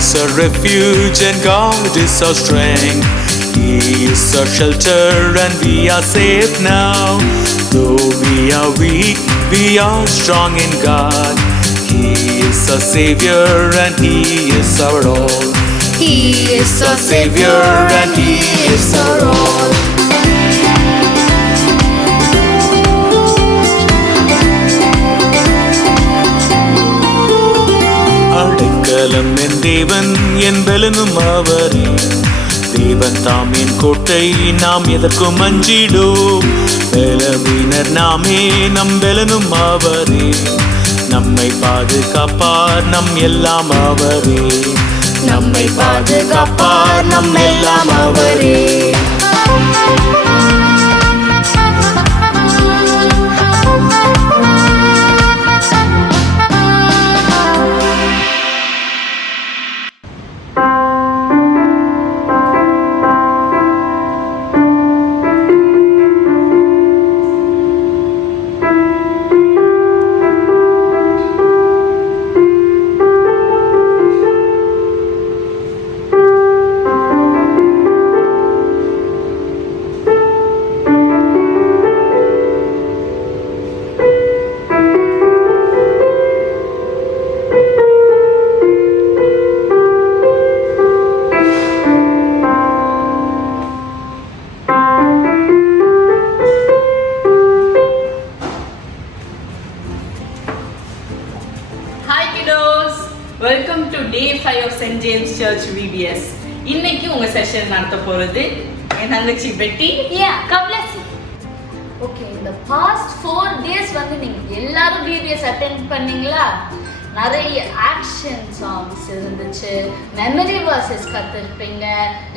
is our refuge and God is our strength. He is our shelter and we are safe now. Though we are weak, we are strong in God. He is our Savior and He is our all. He is our Savior and He is our all. அடைக்கலம் என் தேவன் என் பலனும் அவரே. தேவன் தாம் என் கோட்டை, நாம் எதற்கும் அஞ்சிடோம். பலவீனர் நாமே, நம் பலனும் அவரே. நம்மை பாதுகாப்பார், நம் எல்லாம் அவரே. நம்மை பாதுகாப்பார், நம் எல்லாம் அவரே. Welcome to day 5 of saint James church VBS. இன்னைக்கு உங்க செஷன் நடத்த போறது என் தங்கச்சி பெட்டி. ஓகே, இந்த பாஸ்ட் 4 டேஸ் வந்து நீங்க எல்லாரும் VBS அட்டெண்ட் பண்ணீங்களா? நிறைய ஆக்ஷன் சாங்ஸ் இருந்துச்சு, மெமரி வர்சஸ் கற்றுருப்பீங்க,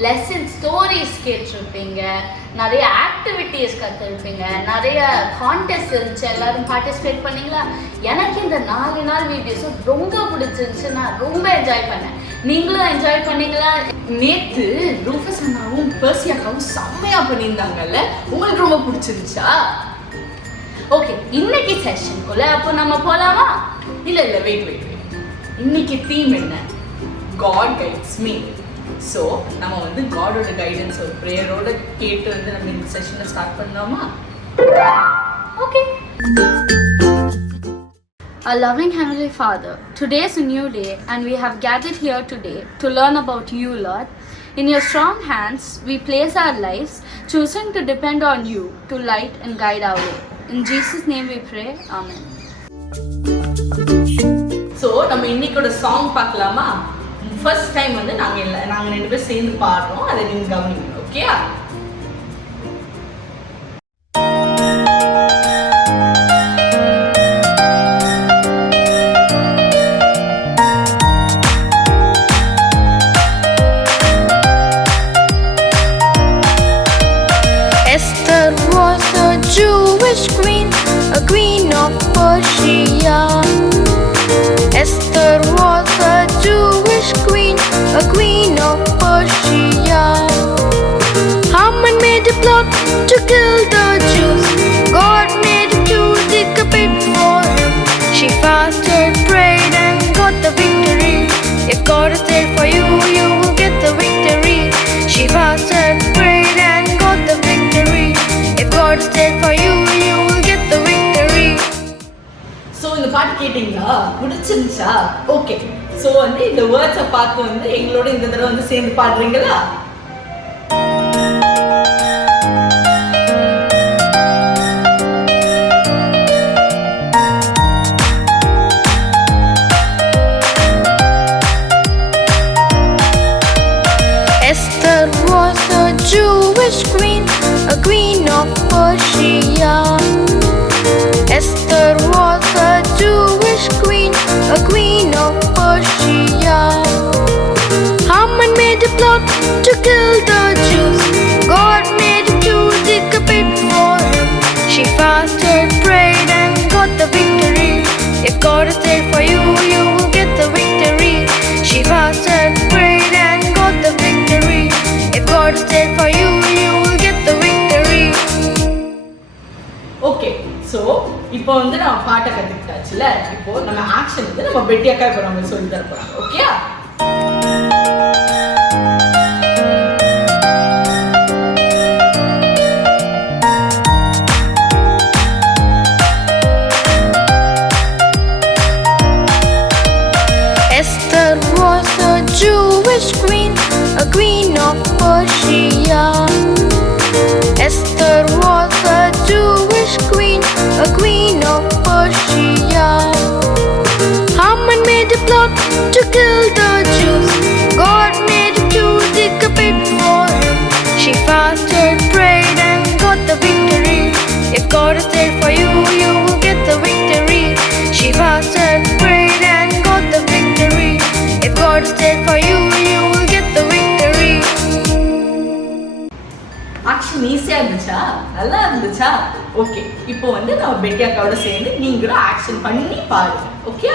லெசன் ஸ்டோரிஸ் கேட்டிருப்பீங்க, நிறைய ஆக்டிவிட்டீஸ் கற்றுருப்பீங்க, நிறைய கான்டெஸ்ட் இருந்துச்சு. எல்லாரும் பார்ட்டிசிபேட் பண்ணீங்களா? எனக்கு இந்த 4 நாள் வீடியோஸும் ரொம்ப பிடிச்சிருந்துச்சு. நான் ரொம்ப என்ஜாய் பண்ணேன். நீங்களும் என்ஜாய் பண்ணீங்களா? நேற்று ரூஃபஸ் அண்ணாவும் பெர்சியாக்காவும் செம்மையாக பண்ணியிருந்தாங்கல்ல, உங்களுக்கு ரொம்ப பிடிச்சிருந்துச்சா? ஓகே, இன்னைக்கு செஷனுக்குள்ள அப்போ நம்ம போகலாமா? இல்லை வெயிட். இன்னைக்கு தீம் என்ன? God guides me. ஸோ நம்ம வந்து காடோட கைடன்ஸ் ஒரு ப்ரேயரோட கேட்டு வந்து நம்ம இந்த செஷனை ஸ்டார்ட் பண்ணலாமா? Okay. Our loving Heavenly Father, today is a new day and we have gathered here today to learn about you, Lord. In your strong hands, we place our lives, choosing to depend on you to light and guide our way. In Jesus' name we pray. Amen. So நம்ம இன்னைக்கோட song பார்க்கலாமா? First time வந்து நாங்கள் 2 பேர் சேர்ந்து பாடுறோம், அதை நீங்கள் கவனிக்கணும். Okay? Esther was a Jewish queen, a queen of Persia. Esther was a Jewish queen, a queen of Persia. Haman made a plot to kill the Jews. God made him to dig a pit for him. She fasted, prayed and got the victory. If God is there for you, you will get the victory. She fasted, prayed and got the victory. If God is there for you, you will get the victory. So இந்த பாட்டு கேட்டிங்களா? பிடிச்சிருந்துச்சா? Okay. So வந்து இந்த வேர்ட்ஸை பார்த்து வந்து எங்களோட இந்த தடவை வந்து சேர்ந்து பாடுறீங்களா? Esther was a Jewish queen, a queen of Persia. Esther was a Jewish queen, a queen of Persia. Haman made a plot to kill the Jews. God made him to dig a pit for him. She fasted, prayed and got the victory. If God is there for you, you will get the victory. She fasted, prayed and got the victory. If God is there for you, you will get the victory. Okay. So இப்போ வந்து நம்ம பாட்டை கற்றுக்கிட்டாச்சுல, இப்போ நம்ம action வந்து நம்ம பெட்டியாக்கா இப்போ நம்ம சொல்லி தர போகிறாங்க. Okay? to kill the Jews. God made a toothpick a pit for him. She fasted, prayed, and got the victory. If God is there for you, you will get the victory. She fasted, prayed, and got the victory. If God is there for you, you will get the victory. Action ஈஸியாக இருந்துச்சா? நல்லா இருந்துச்சா? Okay, இப்போ வந்து நம்ம பெட்டி அக்காவோட சேர்ந்து நீங்களும் ஆக்ஷன் பண்ணி பாருங்க. Okay?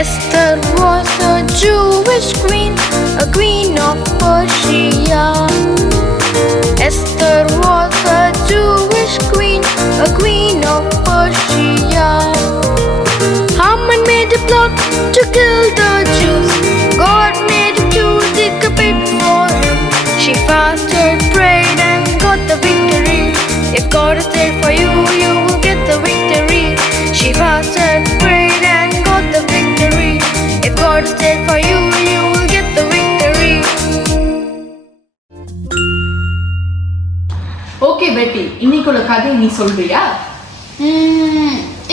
Esther was a Jewish queen, a queen of Persia. Esther was a Jewish queen, a queen of Persia. Haman made a plot to kill the Jews. God made a toothpick a pit for him. She fasted, prayed, and got the victory. If God is there for you, you will get the victory. She fasted, prayed, and got the victory. If God is there for you, you will get the victory. Okay பெட்டி, இன்னைக்குள்ள கதை நீ சொல்றியா?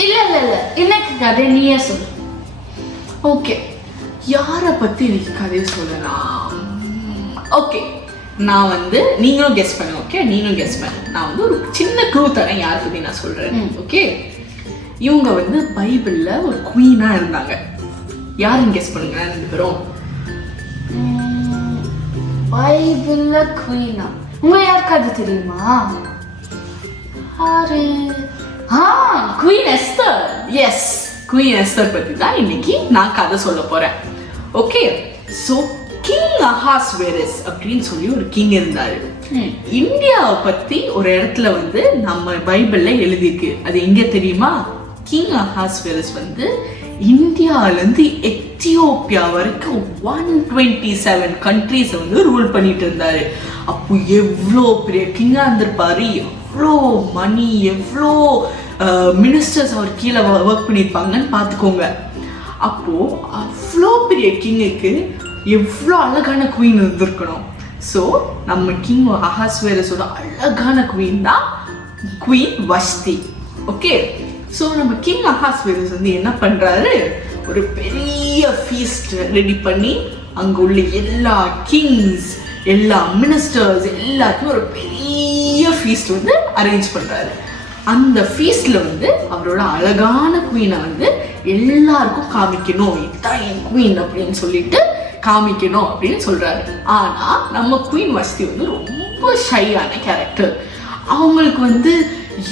இல்ல இன்னைக்கு கதை நீயே சொல்லு. ஓகே, யாரை பத்தி இன்னைக்கு கதை சொல்லலாம்? ஓகே, நான் வந்து நீங்களும் கெஸ் பண்ணுங்க. ஓகே, நீங்களும் கெஸ் பண்ணுங்க. நான் வந்து ஒரு சின்ன க்ளூ தரேன் யாரை பத்தி நான் சொல்றேன். ஓகே, இவங்க வந்து பைபிள்ல ஒரு குவீனா இருந்தாங்க. யாருன்னு கெஸ் பண்ணுங்க ரெண்டு பேரும். பைபிள்ல குவீனா? உங்க யாருக்காவது தெரியுமா? Queen Esther. Yes, queen Esther பத்தி தான் இன்னைக்கு நான் கதை சொல்ல போறேன். ஓகே, ஸோ கிங் அஹாஸ்வேரஸ் அப்படின்னு சொல்லி ஒரு கிங் இருந்தாரு. இந்தியாவை பத்தி ஒரு இடத்துல வந்து நம்ம பைபிள்ல எழுதியிருக்கு. அது எங்க தெரியுமா? கிங் அஹாஸ்வேரஸ் வந்து இந்தியாவிலேருந்து எத்தியோப்பியா வரைக்கும் 127 கண்ட்ரீஸை வந்து ரூல் பண்ணிட்டு இருந்தாரு. அப்போ எவ்வளோ பெரிய கிங்கா இருந்திருப்பாரு, எவ்வளோ மணி, எவ்வளோ மினிஸ்டர்ஸ் அவர் கீழே ஒர்க் பண்ணியிருப்பாங்கன்னு பார்த்துக்கோங்க. அப்போ அவ்வளோ பெரிய கிங்குக்கு எவ்வளோ அழகான குவீன் இருந்திருக்கணும். ஸோ நம்ம கிங் அஹாஸ்வேரஸோட அழகான குவீன் தான் குவீன் வஷ்டி. ஓகே, ஸோ நம்ம கிங் அஹாஸ்வேரஸ் வந்து என்ன பண்ணுறாரு, ஒரு பெரிய ஃபீஸ்ட் ரெடி பண்ணி அங்கே உள்ள எல்லா கிங்ஸ், எல்லா மினிஸ்டர்ஸ் எல்லாருக்கும் ஒரு பெரிய ஃபீஸ்ட் வந்து அரேஞ்ச் பண்ணுறாரு. அந்த ஃபீஸ்டில் வந்து அவரோட அழகான குவீனை வந்து எல்லாருக்கும் காமிக்கணும், இதுதான் என் குவீன் அப்படின்னு சொல்லிட்டு காமிக்கணும் அப்படின்னு சொல்கிறாரு. ஆனால் நம்ம குவீன் வஷ்டி வந்து ரொம்ப ஷையான கேரக்டர். அவங்களுக்கு வந்து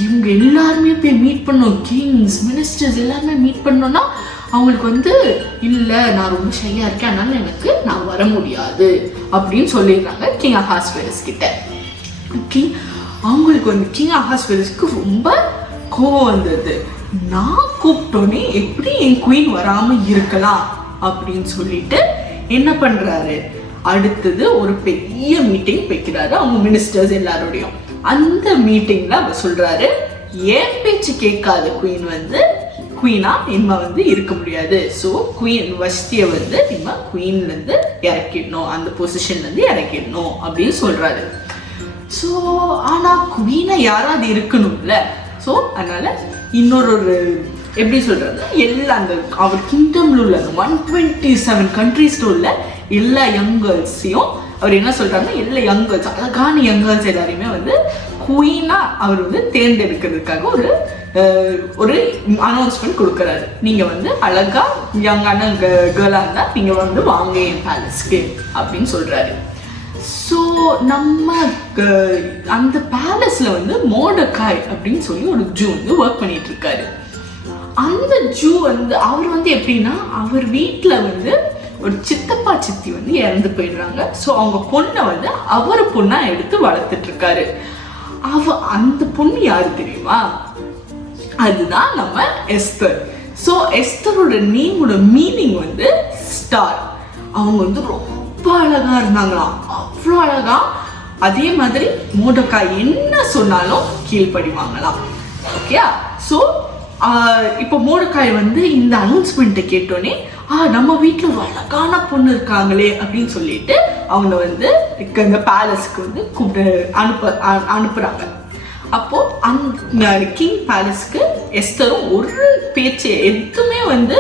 இவங்க எல்லாருமே போய் மீட் பண்ணோம், கிங்ஸ் மினிஸ்டர்ஸ் எல்லாருமே மீட் பண்ணோன்னா அவங்களுக்கு வந்து இல்லை நான் ரொம்ப ஷையாக இருக்கேன், அதனால எனக்கு நான் வர முடியாது அப்படின்னு சொல்லிடுறாங்க கிங் அஹாஸ்வேரஸ் கிட்ட. அவங்களுக்கு வந்து கிங் அஹாஸ்வேரஸ்க்கு ரொம்ப கோவம் வந்தது. நான் கூப்பிட்டோன்னே எப்படி என் குவீன் வராமல் இருக்கலாம் அப்படின்னு சொல்லிட்டு என்ன பண்ணுறாரு, அடுத்தது ஒரு பெரிய மீட்டிங் வைக்கிறாரு அவங்க மினிஸ்டர்ஸ் எல்லாரோடையும். அந்த மீட்டிங்ல அவர் சொல்றாரு, ஏன் பேச்சு கேட்காத குவீன் வந்து குவீனா இனிமே வந்து இருக்க முடியாது. ஸோ குவீன் வஷ்டியை வந்து இனிமே குவீன்லேருந்து இறக்கிடணும், அந்த பொசிஷன்லேருந்து இறக்கிடணும் அப்படின்னு சொல்றாரு. ஸோ ஆனால் குவீனை யாராவது இருக்கணும்ல. ஸோ அதனால இன்னொரு எப்படி சொல்றது, எல்லா அந்த அவர் கிங்டம்ல உள்ள 127 கண்ட்ரீஸ்ல உள்ள எல்லா யங் கேர்ள்ஸையும் அவர் என்ன சொல்றாருன்னா, எல்லா யங் கேர்ள்ஸ், அழகான யங் கேர்ள்ஸ் எல்லாரையுமே வந்து குவீனா அவர் வந்து தேர்ந்தெடுக்கிறதுக்காக ஒரு அனௌன்ஸ்மெண்ட் கொடுக்குறாரு. நீங்க வந்து அழகா யங்கான கேர்ளா இருந்தா நீங்க வந்து வாங்க என் பேலஸ்க்கு அப்படின்னு சொல்றாரு. ஸோ நம்ம அந்த பேலஸ்ல வந்து மோர்டெகாய் அப்படின்னு சொல்லி ஒரு ஜூ வந்து ஒர்க் பண்ணிட்டு இருக்காரு. அந்த ஜூ வந்து அவர் வந்து எப்படின்னா, அவர் வீட்டில் வந்து ஒரு சித்தப்பா சித்தி வந்து இறந்து போயிடுறாங்க. ஸோ அவங்க பொண்ணை வந்து அவர் பொண்ணா எடுத்து வளர்த்துட்டு இருக்காரு. அந்த பொண்ணு யாரு தெரியுமா? அதுதான் நம்ம எஸ்தர். ஸோ எஸ்தரோட நேமோட மீனிங் வந்து ஸ்டார். அவங்க வந்து ரொம்ப அழகா இருந்தாங்களாம், அவ்வளோ அழகா. அதே மாதிரி மோர்டெகாய் என்ன சொன்னாலும் கீழ்ப்படிவாங்களாம். ஓகே, ஸோ இப்போ மோர்டெகாய் வந்து இந்த அனௌன்ஸ்மெண்ட்டை கேட்டோன்னே நம்ம வீட்டில் ஒரு அழகான பொண்ணு இருக்காங்களே அப்படின்னு சொல்லிட்டு அவங்க வந்து இந்த பேலஸ்க்கு வந்து அனுப்புகிறாங்க. அப்போது அந்த கிங் பேலஸ்க்கு எஸ்தரும் ஒரு பேச்சு எதுவுமே வந்து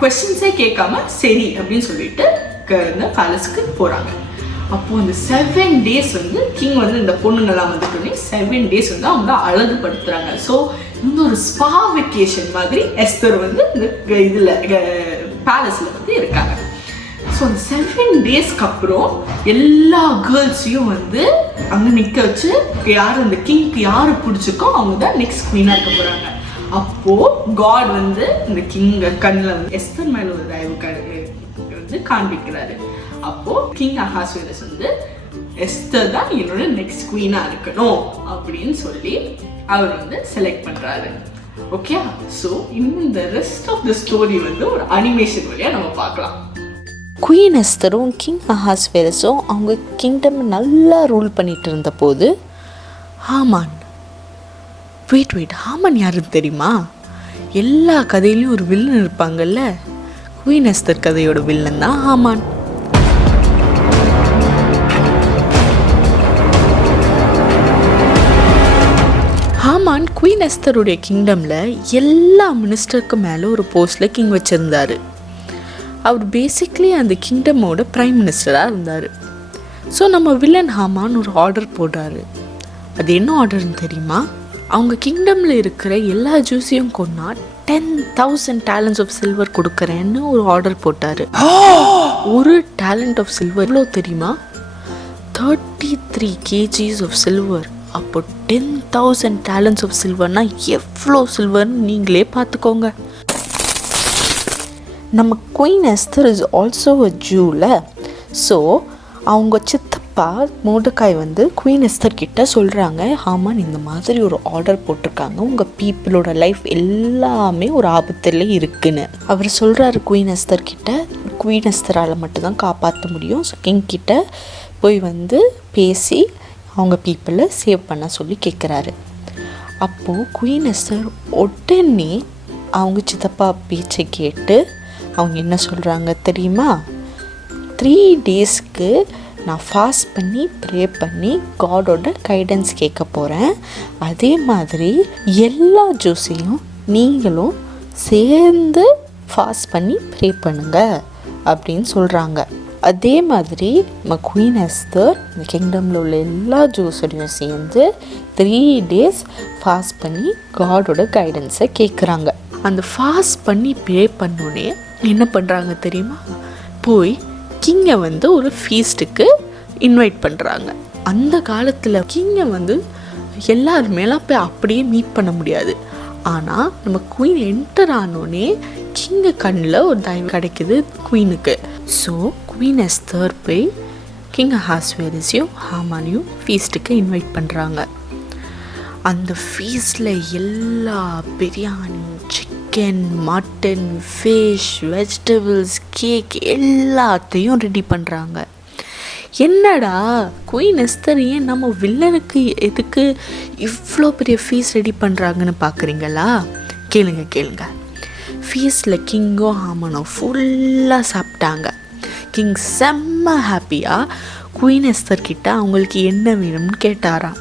கொஸ்டின்ஸே கேட்காம சரி அப்படின்னு சொல்லிட்டு இந்த பேலஸ்க்கு போகிறாங்க. அப்போது அந்த 7 days வந்து கிங் வந்து இந்த பொண்ணுங்கெல்லாம் வந்துட்டோன்னே 7 days வந்து அவங்க அழகுபடுத்துகிறாங்க. ஸோ இந்த ஒரு ஸ்பா வெக்கேஷன் மாதிரி எஸ்தர் வந்து இந்த இதில் பேலஸில் வந்து இருக்காங்க. ஸோ அந்த 7 daysக்கு அப்புறம் எல்லா கேர்ள்ஸையும் வந்து அங்கே நிற்க வச்சு யார் அந்த கிங்க்கு யார் பிடிச்சிருக்கோ அவங்க தான் நெக்ஸ்ட் குவீனாக இருக்க போகிறாங்க. அப்போது காட் வந்து இந்த கிங் கண்ணில் வந்து எஸ்தர் மேலே ஒரு தயவு வந்து காண்பிக்கிறாரு. அப்போது கிங் அஹாஸ்வேரஸ் வந்து எஸ்தர் தான் என்னோட நெக்ஸ்ட் குவீனாக இருக்கணும் அப்படின்னு சொல்லி அவர் வந்து செலக்ட் பண்ணுறாரு. ஓகே, ஸோ இந்த ரெஸ்ட் ஆஃப் த ஸ்டோரி வந்து ஒரு அனிமேஷன் வழியாக நம்ம பார்க்கலாம். குயின் எஸ்தரும் கிங் அஹாஸ்வேரஸும் அவங்க கிங்டம் நல்லா ரூல் பண்ணிட்டு இருந்த போது ஹாமான் ஹாமான் யாருன்னு தெரியுமா? எல்லா கதையிலையும் ஒரு வில்லன் இருப்பாங்கல்ல, குயின் எஸ்தர் கதையோட வில்லன் தான் ஹாமான். ஹாமான் குயின் எஸ்தருடைய கிங்டமில் எல்லா மினிஸ்டருக்கு மேலே ஒரு போஸ்டில் கிங் வச்சுருந்தார். அவர் பேசிக்லி அந்த கிங்டமோட ப்ரைம் மினிஸ்டராக இருந்தார். ஸோ நம்ம வில்லன் ஹாமான் ஒரு ஆர்டர் போடுறாரு. அது என்ன ஆர்டர்னு தெரியுமா? அவங்க கிங்டமில் இருக்கிற எல்லா ஜூஸையும் கொன்னா 10,000 talents ஆஃப் சில்வர் கொடுக்குறேன்னு ஒரு ஆர்டர் போட்டார். ஒரு talent ஆஃப் சில்வர் எவ்வளோ தெரியுமா? 33 kgs ஆஃப் சில்வர். அப்போ 10,000 talents ஆஃப் சில்வர்னா எவ்வளோ சில்வர்னு நீங்களே பார்த்துக்கோங்க. நம்ம queen Esther is also a ஜூல. ஸோ அவங்க சித்தப்பா மோர்டெகாய் வந்து குயின் எஸ்தர் கிட்ட சொல்கிறாங்க, ஹாமான் இந்த மாதிரி ஒரு ஆர்டர் போட்டிருக்காங்க, உங்கள் பீப்புளோட லைஃப் எல்லாமே ஒரு ஆபத்தில் இருக்குன்னு அவர் சொல்கிறாரு. குயின் எஸ்தர் கிட்ட குயின் எஸ்தரால் மட்டும்தான் காப்பாற்ற முடியும். ஸோ கிங் கிட்ட போய் வந்து பேசி அவங்க பீப்புளை சேவ் பண்ண சொல்லி கேட்குறாரு. அப்போது குயின் எஸ்தர் உடனே அவங்க சித்தப்பா பேச்சை கேட்டு அவங்க என்ன சொல்கிறாங்க தெரியுமா? 3 daysக்கு நான் ஃபாஸ்ட் பண்ணி ப்ரே பண்ணி காடோட கைடன்ஸ் கேட்க போகிறேன். அதே மாதிரி எல்லா ஜூஸையும் நீங்களும் சேர்ந்து ஃபாஸ்ட் பண்ணி ப்ரே பண்ணுங்க அப்படின்னு சொல்கிறாங்க. அதே மாதிரி நம்ம குயின் எஸ்தர் இந்த கிங்டமில் உள்ள எல்லா ஜூஸோடையும் சேர்ந்து 3 days ஃபாஸ்ட் பண்ணி காடோட கைடன்ஸை கேட்குறாங்க. அந்த ஃபாஸ்ட் பண்ணி ப்ரே பண்ணோன்னே என்ன பண்ணுறாங்க தெரியுமா? போய் கிங்கை வந்து ஒரு ஃபீஸ்ட்டுக்கு இன்வைட் பண்ணுறாங்க. அந்த காலத்தில் கிங்கை வந்து எல்லாருமேலாம் போய் அப்படியே மீட் பண்ண முடியாது. ஆனால் நம்ம குயின் என்டர் ஆனோடனே கிங்கு கண்ணில் ஒரு தயவு கிடைக்குது குயினுக்கு. ஸோ குயின் எஸ்தர் போய் கிங் அஹாஸ்வேரஸையும் ஹாமானையும் ஃபீஸ்ட்டுக்கு இன்வைட் பண்ணுறாங்க. அந்த ஃபீஸ்டில் எல்லா biryani, chicken, mutton, fish, vegetables, cake எல்லாத்தையும் ரெடி பண்ணுறாங்க. என்னடா குயின் எஸ்தர் ஏன் நம்ம வில்லனுக்கு எதுக்கு இவ்வளோ பெரிய ஃபீஸ் ரெடி பண்ணுறாங்கன்னு பார்க்குறீங்களா? கேளுங்க. ஃபீஸில் கிங்கும் ஹாமானும் ஃபுல்லாக சாப்பிட்டாங்க. கிங் செம்ம ஹாப்பியாக குயின் எஸ்தர் கிட்ட அவங்களுக்கு என்ன வேணும்னு கேட்டாராம்.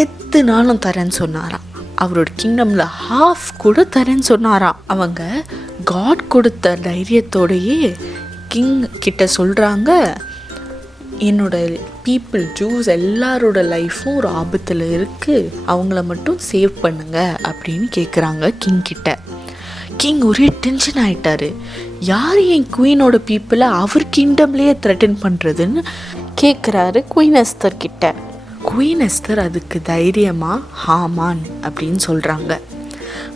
எதுனாலும் தரேன்னு சொன்னாராம். அவரோட கிங்டமில் ஹாஃப் கூட தரேன்னு சொன்னாராம். அவங்க காட் கொடுத்த தைரியத்தோடையே கிங் கிட்ட சொல்கிறாங்க, என்னோட பீப்புள் ஜூஸ் எல்லாரோட லைஃப்பும் ஒரு ஆபத்தில் இருக்குது, அவங்கள மட்டும் சேவ் பண்ணுங்க அப்படின்னு கேட்குறாங்க கிங் கிட்ட. கிங் ஒரே டென்ஷன் ஆகிட்டாரு. யார் என் குயினோட பீப்புளை அவர் கிங்டம்லேயே த்ரெட்டன் பண்ணுறதுன்னு கேட்குறாரு குயின் எஸ்தர் கிட்ட. குயின் எஸ்தர் அதுக்கு தைரியமாக ஹாமான் அப்படின்னு சொல்கிறாங்க.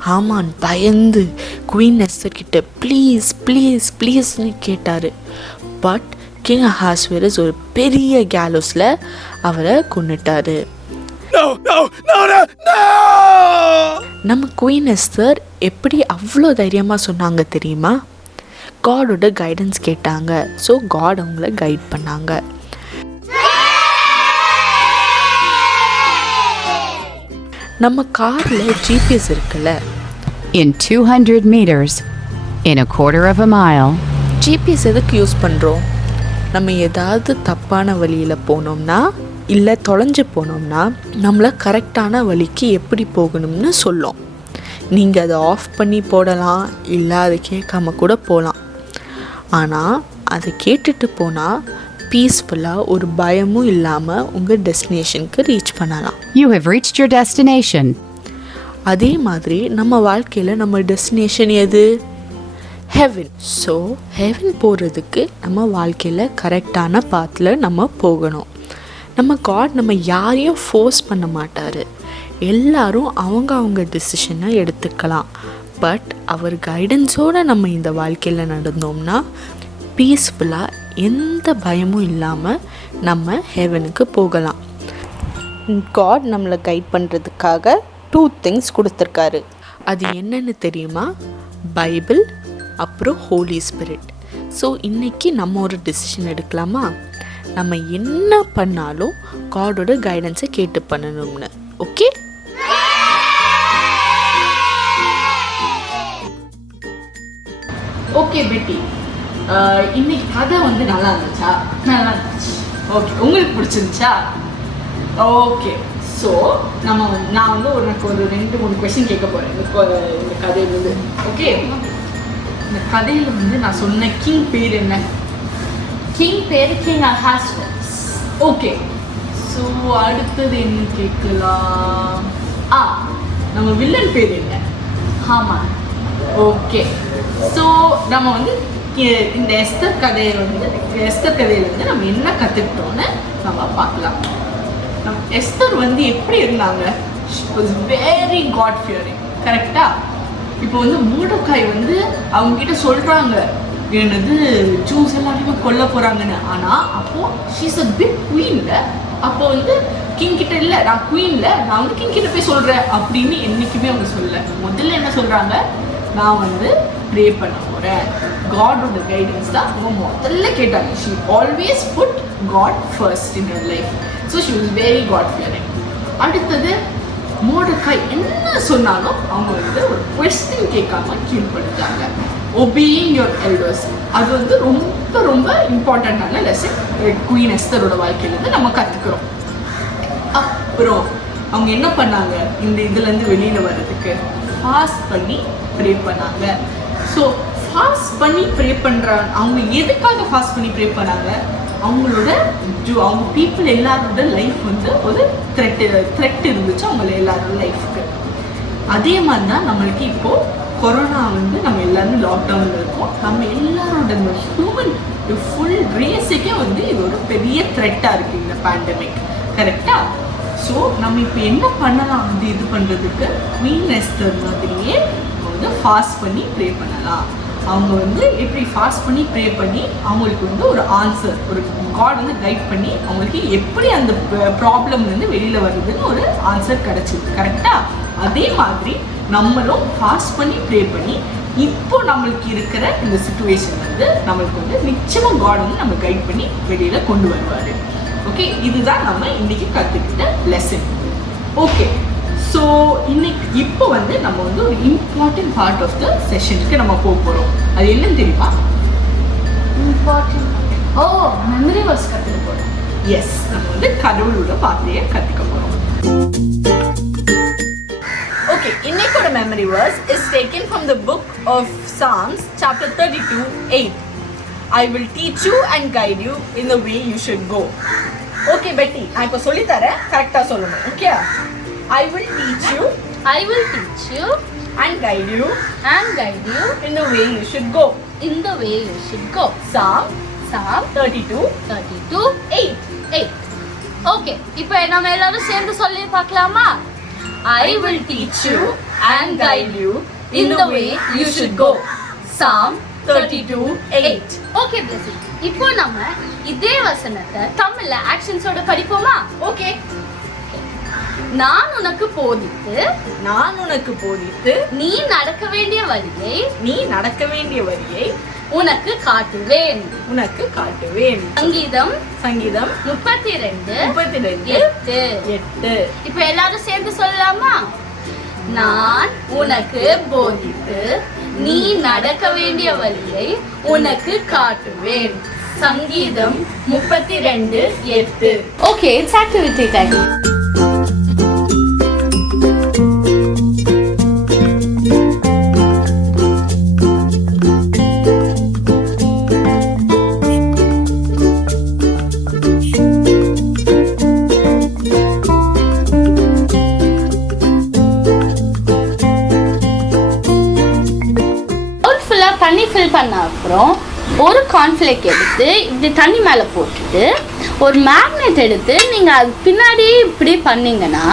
ஹாமான் பயந்து குயின் எஸ்தர் கிட்ட ப்ளீஸ் ப்ளீஸ் ப்ளீஸ்ன்னு கேட்டார். பட் கிங் அஹாஸ்வேரஸ் ஒரு பெரிய கேலோஸில் அவரை கொன்னுட்டாரு. நம்ம குயின் எஸ்தர் எப்படி அவ்வளோ தைரியமாக சொன்னாங்க தெரியுமா? காடோட கைடன்ஸ் கேட்டாங்க. ஸோ காட் அவங்கள கைட் பண்ணாங்க. நம்ம காரில் ஜிபிஎஸ் இருக்குல்ல, In 200 meters, in a quarter of a mile, GPS எதுக்கு யூஸ் பண்ணுறோம்? நம்ம ஏதாவது தப்பான வழியில் போனோம்னா இல்லை தொலைஞ்சு போனோம்னா நம்மளை கரெக்டான வழிக்கு எப்படி போகணும்னு சொல்லும். நீங்கள் அதை ஆஃப் பண்ணி போடலாம், இல்லை அதை கேட்காம கூட போகலாம். ஆனால் அதை கேட்டுட்டு போனால் பீஸ்ஃபுல்லாக ஒரு பயமும் இல்லாமல் உங்கள் டெஸ்டினேஷனுக்கு ரீச் பண்ணலாம். you have reached your destination. அதே மாதிரி நம்ம வாழ்க்கையில் நம்ம டெஸ்டினேஷன் எது? ஹெவன். ஸோ ஹெவன் போகிறதுக்கு நம்ம வாழ்க்கையில் கரெக்டான பாத்தில் நம்ம போகணும். நம்ம காட் நம்ம யாரையும் ஃபோர்ஸ் பண்ண மாட்டார். எல்லாரும் அவங்க டிசிஷனை எடுத்துக்கலாம். பட் அவர் கைடன்ஸோடு நம்ம இந்த வாழ்க்கையில் நடந்தோம்னா பீஸ்ஃபுல்லாக எந்த பயமும் இல்லாமல் நம்ம ஹெவனுக்கு போகலாம். காட் நம்மளை கைட் பண்ணுறதுக்காக 2 things கொடுத்துருக்காரு. அது என்னன்னு தெரியுமா? பைபிள், அப்புறம் ஹோலி ஸ்பிரிட். ஸோ இன்றைக்கி நம்ம ஒரு டிசிஷன் எடுக்கலாமா? நம்ம என்ன பண்ணாலும் காடோட கைடன்ஸை கேட்டு பண்ணணும்னு. ஓகே? ஓகே பெட்டி, இன்னைக்கு கதை வந்து நல்லா இருந்துச்சா? நல்லா இருந்துச்சு. ஓகே, உங்களுக்கு பிடிச்சிருந்துச்சா? ஓகே, ஸோ நான் வந்து உனக்கு ஒரு 2-3 கொஸ்டின் கேட்க போகிறேன் இந்த கதையிலேருந்து. ஓகே, இந்த கதையில் வந்து நான் சொன்ன கிங் பேர் என்ன? கிங் பேர் கிங் அஹாஸ்வெரோஸ். ஓகே, ஸோ அடுத்தது என்ன கேட்கலாம்? நம்ம வில்லன் பேர் என்ன? ஹாமான். ஓகே, ஸோ நம்ம வந்து இந்த எஸ்தர் கதையிலேருந்து நம்ம என்ன கற்றுக்கிட்டோன்னு நம்ம பார்க்கலாம். எஸ்தர் வந்து எப்படி இருந்தாங்க? She was very God fearing. கரெக்டாக? இப்போ வந்து மோர்டெகாய் வந்து அவங்ககிட்ட சொல்கிறாங்க, என்னது ஜூஸ் எல்லாத்தையுமே கொல்ல போகிறாங்கன்னு. ஆனால் அப்போது ஷீஸ் அ பிக் குவீன்ல. அப்போ வந்து கிங் கிட்ட இல்லை, நான் குவீன்ல, நான் வந்து கிங் கிட்ட போய் சொல்கிறேன் அப்படின்னு என்றைக்குமே அவங்க சொல்லலை. முதல்ல என்ன சொல்கிறாங்க? நான் வந்து ப்ரே பண்ண போகிறேன், காடோட கைடன்ஸ் தான் அவங்க முதல்ல கேட்டாங்க. She always put God first in her life. So she was very God fearing. அடுத்தது மோர்டெகாய் என்ன சொன்னாலும் அவங்க வந்து ஒரு கொஸ்டின் கேட்காம கீழ்படுத்தாங்க. ஒபேயிங் யுவர் எல்டர்ஸ், அது வந்து ரொம்ப ரொம்ப இம்பார்ட்டண்ட்டான லெசன் குயின் எஸ்தரோட வாழ்க்கையிலேருந்து நம்ம கற்றுக்குறோம். அப்புறம் அவங்க என்ன பண்ணாங்க? இந்த இதுலேருந்து வெளியில் வர்றதுக்கு ஃபாஸ்ட் பண்ணி ப்ரே பண்ணாங்க. ஸோ ஃபாஸ்ட் பண்ணி ப்ரே பண்ணுறாங்க. அவங்க எதுக்காக ஃபாஸ்ட் பண்ணி ப்ரே பண்ணாங்க? அவங்க பீப்புள் எல்லாரோட லைஃப் வந்து ஒரு த்ரெட் இருந்துச்சு அவங்க எல்லாரோட லைஃப்க்கு. அதே மாதிரி தான் நம்மளுக்கு இப்போது கொரோனா வந்து நம்ம எல்லாருமே லாக்டவுனில் இருக்கோம். நம்ம எல்லாரோட இந்த ஹியூமன் ஃபுல் ரேஸுக்கே வந்து இது ஒரு பெரிய த்ரெட்டாக இருக்குது இந்த பேண்டமிக். கரெக்டாக? ஸோ நம்ம இப்போ என்ன பண்ணலாம் வந்து இது பண்ணுறதுக்கு? குவீன் எஸ்தர் மாதிரியே வந்து ஃபாஸ்ட் பண்ணி ப்ரே பண்ணலாம். அவங்க வந்து எப்படி ஃபாஸ்ட் பண்ணி ப்ரே பண்ணி அவங்களுக்கு வந்து ஒரு ஆன்சர், ஒரு காட் வந்து கைட் பண்ணி அவங்களுக்கு எப்படி அந்த ப்ராப்ளம்லேருந்து வெளியில் வருதுன்னு ஒரு ஆன்சர் கிடச்சிது. கரெக்டாக? அதே மாதிரி நம்மளும் ஃபாஸ்ட் பண்ணி ப்ரே பண்ணி இப்போ நம்மளுக்கு இருக்கிற இந்த சிச்சுவேஷன் வந்து நம்மளுக்கு வந்து நிச்சயமாக காட் வந்து நம்ம கைட் பண்ணி வெளியில் கொண்டு வருவார். ஓகே, இதுதான் நம்ம இன்றைக்கி கற்றுக்கிட்ட லெசன். ஓகே, ஸோ இப்போ வந்து நம்ம வந்து ஒரு இம்பார்ட்டன்ட் பார்ட் ஆஃப் த செஷனுக்கு நம்ம போக போகிறோம். அது என்னன்னு தெரியுமா? இம்பார்ட்டன்ட். மெமரி வர்ஸ் கற்றுக்க போகிறோம். எஸ், நம்ம வந்து கடவுளோட வார்த்தையை கற்றுக்க போகிறோம். Okay, இன்னைக்கோட memory verse is taken from the book of Psalms, chapter 32:8. I will teach you and guide you in the way you should go. Okay, Betty, நான் இப்போ சொல்லி தரேன், கரெக்டாக சொல்லணும். Okay? I will teach you and guide you in the way you should go. Psalm 32:8. Okay, இப்போ நம்ம எல்லாரும் சேர்ந்து சொல்லி பார்க்கலாமா? I will teach you and guide you in the way you should go. Psalm 32:8. Okay, Blessing. இப்போ நம்ம இதே வசனத்தை தமிழ்ல ஆக்ஷன்ஸோட படிப்போமா? Okay. நான் உனக்கு போதித்து நான் உனக்கு போதித்து நீ நடக்க வேண்டிய வழியை உனக்கு காட்டுவேன். சங்கீதம் சங்கீதம் 32:8. இப்ப எல்லாரும் சேர்ந்து சொல்லலாமா? நான் உனக்கு போதித்து நீ நடக்க வேண்டிய வழியை உனக்கு காட்டுவேன். சங்கீதம் 32:8. Okay, it's activity time. தண்ணி ஃபில் பண்ண அப்புறம் ஒரு கார்ன்ஃப்ளேக் எடுத்து இப்படி தண்ணி மேலே போட்டுட்டு ஒரு மேக்னெட் எடுத்து நீங்கள் அது பின்னாடி இப்படி பண்ணிங்கன்னா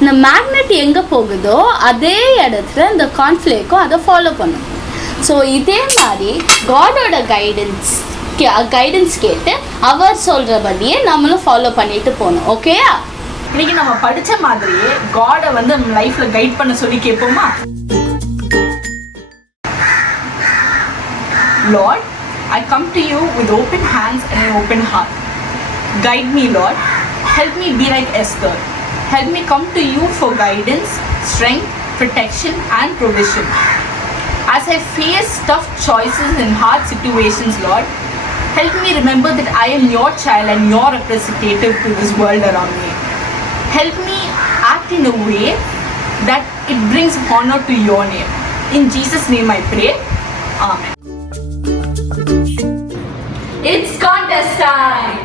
இந்த மேக்னெட் எங்கே போகுதோ அதே இடத்துல இந்த கார்ன்ஃப்ளேக்கும் அதை ஃபாலோ பண்ணும். ஸோ இதே மாதிரி காடோட கைடன்ஸ் கேட்டு அவர் சொல்கிறபடியே நம்மளும் ஃபாலோ பண்ணிட்டு போகணும். ஓகேயா? இன்னைக்கு நம்ம படித்த மாதிரியே காடை வந்து நம்ம லைஃப்பில் கைட் பண்ண சொல்லி கேட்போமா? Lord, I come to you with open hands and an open heart. Guide me, Lord. Help me be like Esther. Help me come to you for guidance, strength, protection and provision. As I face tough choices and hard situations, Lord, help me remember that I am your child and your representative to this world around me. Help me act in a way that it brings honor to your name. In Jesus' name I pray. Amen. It's contest time.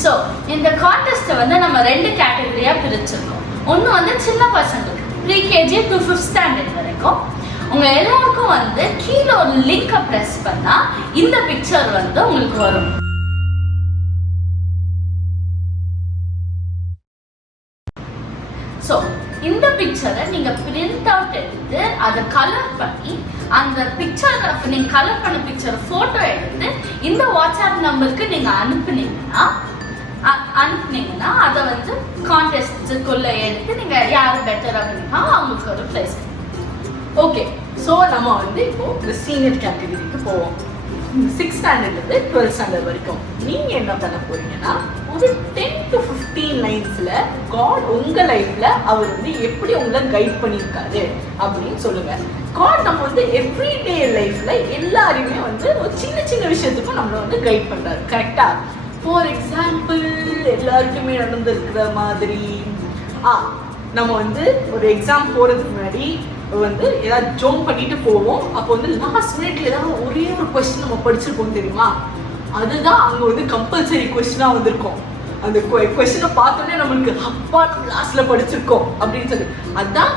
So இந்த கான்டெஸ்ட்டை வந்து நம்ம 2 கேட்டகரியாக பிரிச்சிருக்கோம். ஒன்று வந்து சின்ன பசங்களுக்கு pre-KG to 5th standard வரைக்கும். உங்கள் எல்லாருக்கும் வந்து கீழே ஒரு லிங்கை ப்ரெஸ் பண்ணால் இந்த பிக்சர் வந்து உங்களுக்கு வரும். ஸோ இந்த பிக்சரை நீங்கள் பிரிண்ட் அவுட் எடுத்து அதை கலர் பண்ணி அந்த பிக்சரை நீங்கள் கலர் பண்ண பிக்சரை ஃபோட்டோ எடுத்து இந்த வாட்ஸ்அப் நம்பருக்கு நீங்கள் அனுப்புனீங்கன்னா அதை வந்து கான்டெஸ்ட்டுக்குள்ளே எடுத்து நீங்கள் யார் பெட்டர் அப்படின்னா அவங்களுக்கு ஒரு ப்ரைஸ். ஓகே, ஸோ நம்ம வந்து இப்போது இந்த சீனியர் கேட்டகரிக்கு போவோம். 6th ஸ்டாண்டர்ட்லேருந்து 12th ஸ்டாண்டர்ட் வரைக்கும் நீங்கள் என்ன பண்ண போறீங்கன்னா ஒரு 10 to 15 லைன்ஸில் காட் உங்கள் லைஃப்பில் அவர் வந்து எப்படி உங்களை கைட் பண்ணியிருக்காரு அப்படின்னு சொல்லுங்கள். காட் நம்ம வந்து எவ்ரிடே லைஃப்பில் எல்லாரையுமே வந்து ஒரு சின்ன சின்ன விஷயத்துக்கும் நம்மளை வந்து கைட் பண்ணுறாரு. கரெக்டாக? ஃபார் எக்ஸாம்பிள் எல்லாருக்குமே நடந்திருக்கிற மாதிரி நம்ம வந்து ஒரு எக்ஸாம் போகிறதுக்கு முன்னாடி வந்து ஏதாவது ஜோம் பண்ணிட்டு போவோம். அப்போ வந்து லாஸ்ட் மினிட்ல ஏதாவது ஒரே ஒரு கொஸ்டின் நம்ம படிச்சிருப்போம் தெரியுமா? அதுதான் அங்கே வந்து கம்பல்சரி கொஸ்டினாக வந்திருக்கும். அந்த கொஸ்டினை பார்த்தோன்னே நம்மளுக்கு அப்பா நம்ம லாஸ்ட்ல படிச்சிருக்கோம் அப்படின்னு சொல்லி அதுதான்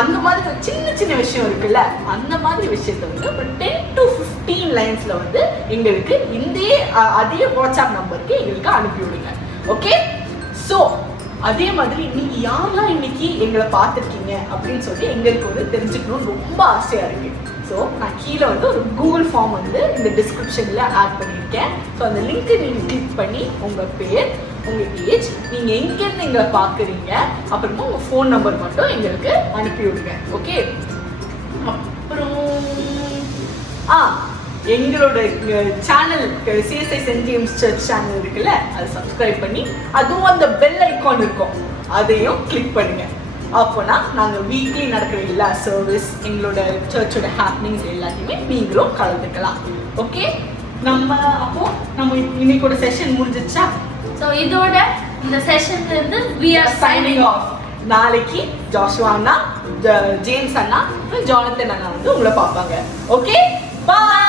அந்த மாதிரி சின்ன சின்ன விஷயம் இருக்குல்ல, அந்த மாதிரி விஷயத்த வந்து ஒரு 10 to 15 லைன்ஸ்ல வந்து எங்களுக்கு அதே வாட்ஸ்அப் நம்பருக்கு எங்களுக்கு அனுப்பி விடுங்க. ஓகே, ஸோ அதே மாதிரி நீங்க யாரெல்லாம் இன்னைக்கு எங்களை பார்த்துருக்கீங்க அப்படின்னு சொல்லி எங்களுக்கு வந்து தெரிஞ்சுக்கணும்னு ரொம்ப ஆசையா இருக்கு. ஸோ நான் கீழே வந்து ஒரு கூகுள் ஃபார்ம் வந்து இந்த டிஸ்கிரிப்ஷனில் ஆட் பண்ணியிருக்கேன். ஸோ அந்த லிங்க்கை நீங்கள் கிளிக் பண்ணி உங்கள் பேர், உங்கள் ஏஜ், நீங்கள் எங்கேருந்து எங்களை பார்க்குறீங்க, அப்புறமா உங்கள் ஃபோன் நம்பர் மட்டும் எங்களுக்கு அனுப்பி விடுங்க. ஓகே, அப்புறம் எங்களோட channel CSI saint James church channel இருக்குல்ல, அதை சப்ஸ்கிரைப் பண்ணி அதுவும் அந்த பெல் ஐக்கான் இருக்கும் அதையும் கிளிக் பண்ணுங்க. அப்போனா நாங்கள் வீக்லி நடக்கிற எல்லா சர்வீஸ், எங்களோட சர்ச்சோட ஹேப்பனிங்ஸ் எல்லாத்தையுமே நீங்களும் கலந்துக்கலாம். ஓகே, நம்ம இன்னைக்கோட செஷன் முடிஞ்சிச்சா? ஸோ இதோட இந்த செஷன்ல இருந்து we are signing off. நாளைக்கு ஜாஷுவா அண்ணா, ஜேம்ஸ் அண்ணா, ஜானத்தன் அண்ணா வந்து உங்களை பார்ப்பாங்க. ஓகே, பாய்.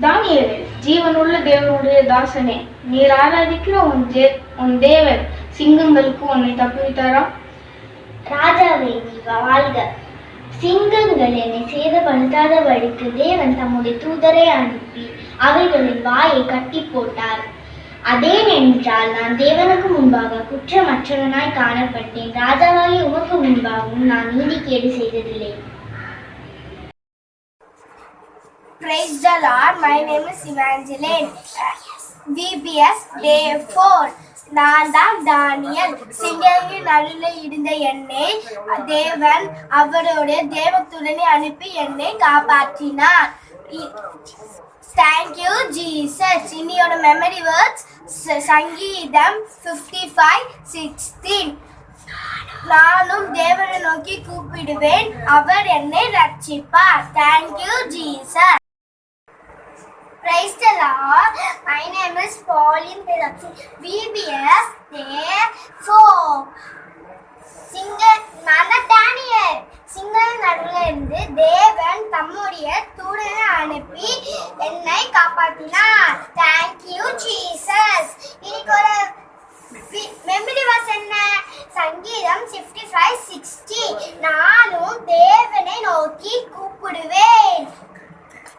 தானியேலே, ஜீவனுள்ள தேவனுடைய தாசனே, நீர் ஆராதிக்கிற உன் தேவன் சிங்கங்களுக்கு உன்னை தப்புவித்தாரா? ராஜாவே நீ வாழ்க. சிங்கங்கள் என்னை சேதப்படுத்தாதபடிக்கு தேவன் தம்முடைய தூதரை அனுப்பி அவைகளின் வாயை கட்டி போட்டார். அதேனென்றால் நான் தேவனுக்கு முன்பாக குற்றமற்றவனாய் காணப்பட்டேன். ராஜாவாகி உமக்கு முன்பாகவும் நான் நீதிகேடு செய்ததில்லை. Praise the Lord. My name is Evangeline. VBS Day 4. நான் தான் தானியல். சிங்கங்களின் நடுவில் இருந்த என்னை தேவன் அவருடைய தேவத்துடனே அனுப்பி என்னை காப்பாற்றினார். Thank you Jesus. இன்னையோட மெமரி வேர்ட்ஸ் சங்கீதம் 55:16. நானும் தேவனை நோக்கி கூப்பிடுவேன், அவர் என்னை ரட்சிப்பார். Thank you Jesus. Praise the Lord. My name is Pauline Pilapsi. VBS Day 4. Daniel. சிங்கங்கள் நடுவில் இருந்து தேவன் தம்முடைய தூதனை அனுப்பி என்னை காப்பாற்றினார். Thank you Jesus. இன்னைக்கு ஒரு மெமரி வாஸ் என்ன? சங்கீதம் 55:60. நானும் தேவனை நோக்கி கூப்பிடுவேன்,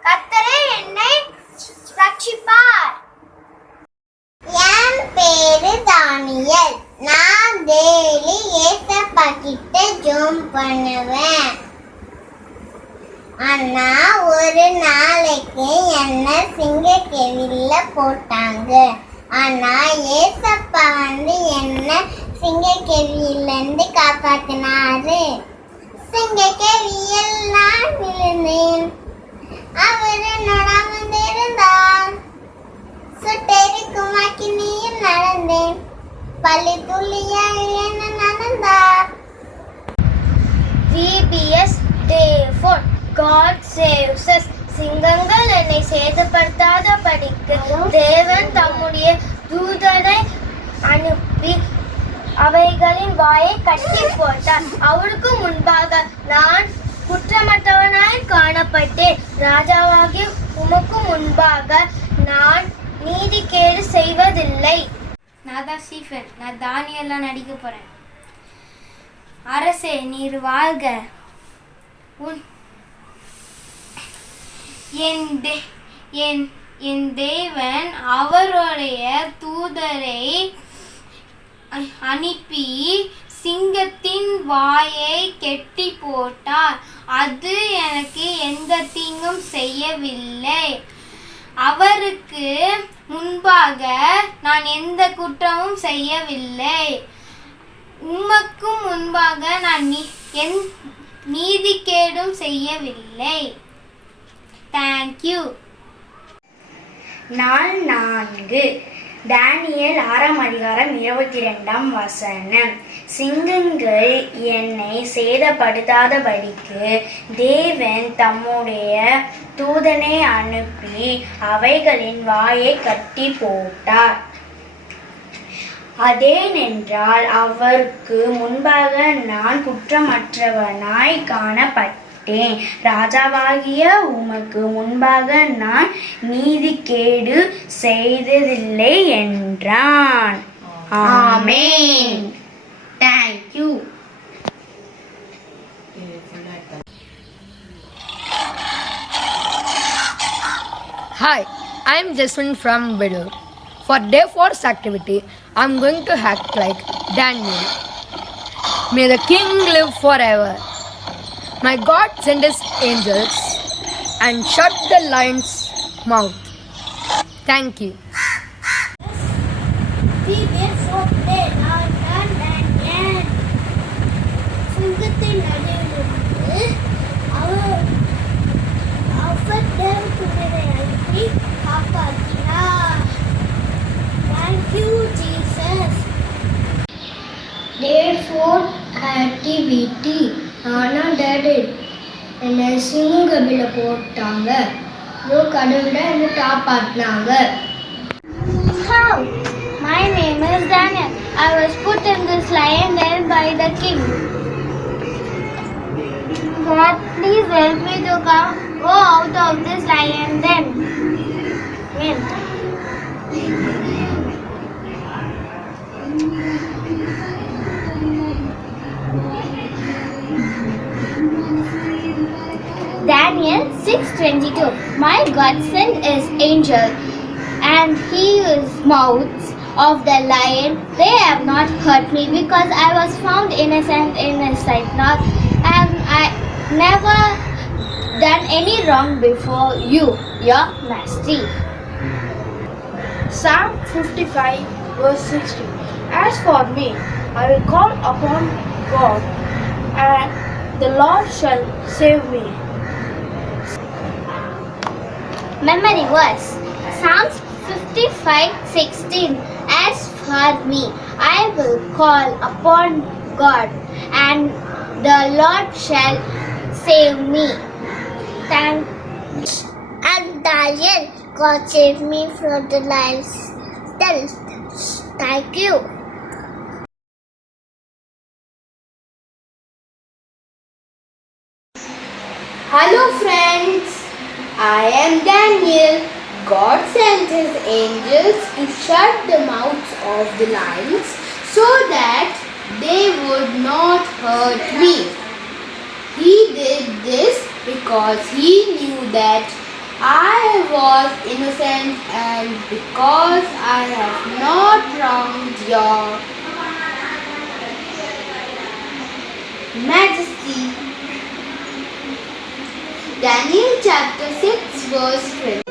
கர்த்தரே என்னை ரட்சிப்பார். என் பேரு தானியல். நான் டெய்லி ஏசப்பா கிட்ட ஜெபம் பண்ணுவேன். ஆனா ஒரு நாளைக்கு என்ன சிங்கக்கேவில போட்டாங்க. ஆனா ஏசப்பா என்ன சிங்கக்கேவியில இருந்து காப்பாத்தினாரு. சிங்கக்கேவியில் நான் விழுந்தேன், அவர் என்னோட வந்திருந்தார். சுட்டெரிக்கும் அக்கினியில் நடந்தேன், பள்ளி துள்ளியாக என்ன நடந்தார். VBS Day 4. God saves us. சிங்கங்கள் என்னை சேதப்படுத்தாத படிக்கு தேவன் தம்முடைய தூதரை அனுப்பி அவைகளின் வாயை கட்டி போட்டார். அவருக்கு முன்பாக நான் குற்றமற்றவனாய் காணப்பட்டேன். ராஜாவாகி உமக்கு முன்பாக நான் நீதிகேடு செய்வதில்லை. நான் தான் ஸ்டீஃபன். நான் தானியெல்லாம் நடிக்க போறேன். அரசே நீர் வாழ்க. என் தேவன் அவருடைய தூதரை அனுப்பி சிங்கத்தின் வாயை கெட்டி போட்டார். அது எனக்கு எந்த தீங்கும் செய்யவில்லை. அவருக்கு முன்பாக நான் எந்த குற்றமும் செய்யவில்லை. உமக்கும் முன்பாக நான் நீதிகேடும் செய்யவில்லை. தேங்க்யூ. நாள் 4. தானியேல் 6:22. சிங்கங்கள் என்னை சேதப்படுத்தாதபடிக்கு தேவன் தம்முடைய தூதனை அனுப்பி அவைகளின் வாயை கட்டி போட்டார். அதேனென்றால் அவருக்கு முன்பாக நான் குற்றமற்றவனாய் காணப்பட்டேன். ராஜாவாகிய உமக்கு முன்பாக நான் நீதிகேடு செய்ததில்லை என்றான். ஆமென். Thank you. Hi, I am Jasmine from Vedur. For Day 4's activity, I am going to act like Daniel. May the king live forever. My God sent his angels and shut the lion's mouth. Thank you. சிங்கத்தின் நடுவிலிருந்து அவர் தேவத்துடனை அனுப்பி காப்பாற்றினார். Thank you Jesus. Day 4 activity. நானும் daddy என்னை சிங்கபில போட்டாங்க. கடவுளை என்னை காப்பாற்றினாங்க. My name is Daniel. I was put in this lion den by the king. God, please help me to Go out of this lion then. Win. Daniel 6:22. My God sent his angel, and he used mouths of the lion. They have not hurt me, because I was found innocent in his sight. Not have I never done any wrong before you, your majesty. Psalm 55 verse 16. As for me, I will call upon God, and the Lord shall save me. Memory verse Psalms 55:16. As for me, I will call upon God, and the Lord shall save me. And Daniel, God saved me from the lion's stealth. Thank you. Hello friends, I am Daniel. God sent his angels to shut the mouths of the lions so that they would not hurt me. He did this because he knew that I was innocent and because I have not wronged your majesty. Daniel chapter 6 verse 20.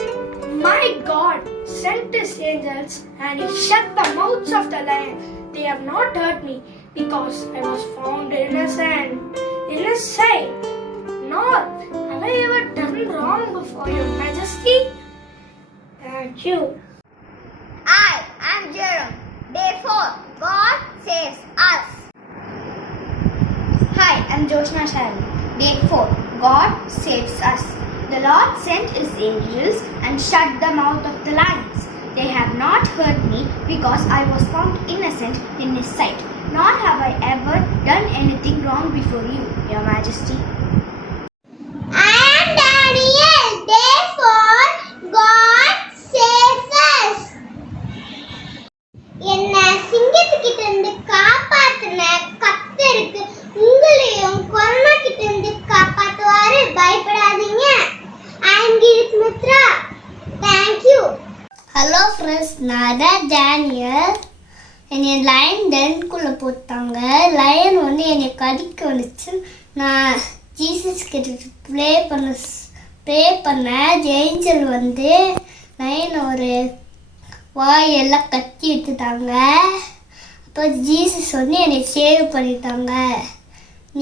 My God sent his angels, and he shut the mouths of the lion. They have not hurt me, because I was found innocent in his sight. Nor have I ever done wrong before your majesty. Thank you. I am Jerome. Therefore, God saves us. Hi, I'm Joshna Sharma. Therefore, God saves us. The Lord sent his angels and shut the mouth of the lions. They have not hurt me, because I was found innocent in his sight. Nor have I ever done anything wrong before you, your majesty. I am Daniel. Therefore, God saves us. என்னை சிங்கத்துக்கிட்ட இருந்து காப்பாத்தின கர்த்தருக்கு உங்களையும் corona கிட்ட இருந்து காப்பாத்துவாரு. பயப்படாதீங்க. I am Girit Mitra. Thank you. Hello friends, நான் தான் Daniel. என்னை லயன் டென்குள்ளே போட்டாங்க. லயன் வந்து என்னை கடிக்க வந்துச்சு. நான் ஜீசஸ் கிட்ட ப்ரே பண்ண ஏஞ்சல் வந்து லயன் ஒரு வாயெல்லாம் கட்டி எடுத்துட்டாங்க. அப்போ ஜீசஸ் வந்து என்னை சேவ் பண்ணிட்டாங்க.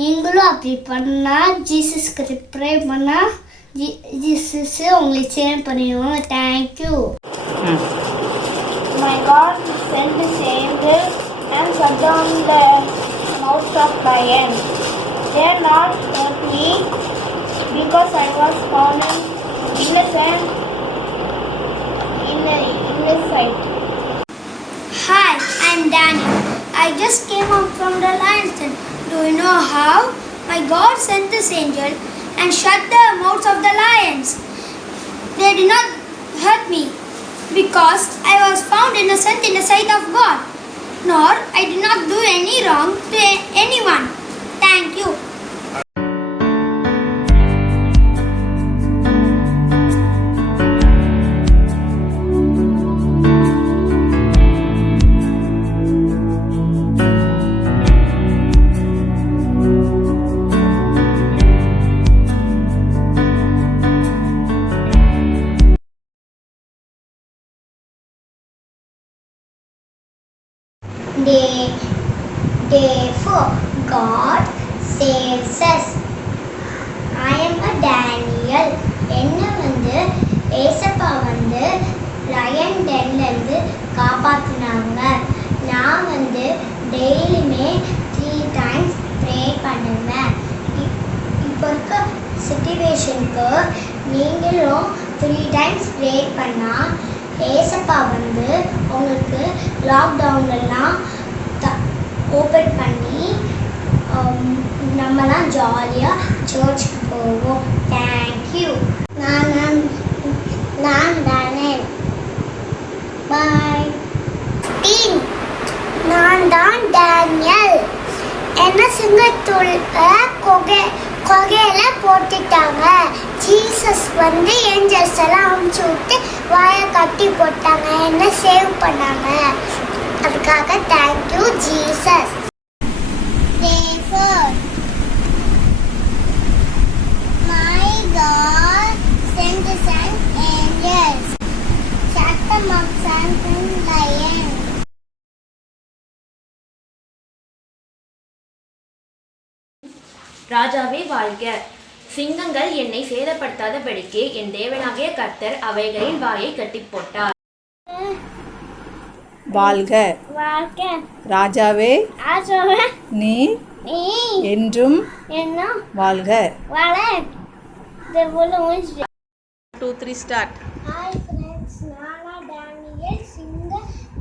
நீங்களும் அப்படி பண்ணால் ஜீசஸ் கிட்ட ப்ரே பண்ணால் ஜீசஸ் உங்களை சேவ் பண்ணிடுவோம். Thank you. My God sent his angel and shut down the mouths of lions. They have not hurt me, because I was found innocent in his sight. Hi, I'm Daniel. I just came out from the lion's den. Do you know how? My God sent this angel and shut the mouths of the lions. They did not hurt me, because I was found innocent in the sight of God. Nor I did not do any wrong to anyone. Thank you. Therefore, God saves us. I am a Daniel. என்ன வந்து ஏசப்பா வந்து line டென்லேருந்து காப்பாற்றினாங்க. நான் வந்து டெய்லியுமே 3 times pray பண்ணுவேன். இப்போ இருக்க சிச்சுவேஷனுக்கு நீங்களும் 3 times ப்ரே பண்ணால் ஏசப்பா வந்து உங்களுக்கு லாக்டவுன்லாம் ஓப்பன் பண்ணி நம்மலாம் ஜாலியாக சர்ச்சுக்கு போவோம். தேங்க்யூ. you. நான் தானேன். Bye. நான் தான் டேனியல். என்ன சிங்கத்துள்ள கொகையில போட்டுட்டாங்க. ஜீசஸ் வந்து ஏஞ்சல்ஸ் எல்லாம் அமுச்சு விட்டு வாயை கட்டி போட்டாங்க. என்ன சேவ் பண்ணாங்க. அதுக்காக thank you Jesus. My God sent his angels. Shut them up, Satan lion. ராஜாவே வாழ்க. சிங்கங்கள் என்னை சேதப்படுத்தாதபடிக்கு என் தேவனாகிய கர்த்தர் அவைகளின் வாயை கட்டி போட்டார். வாழ்க வாழ்க ராஜாவே, நீ என்றும் வாழ்க. 2 3 ஸ்டார்ட். Hi friends, நானா டேனியல் சிங்க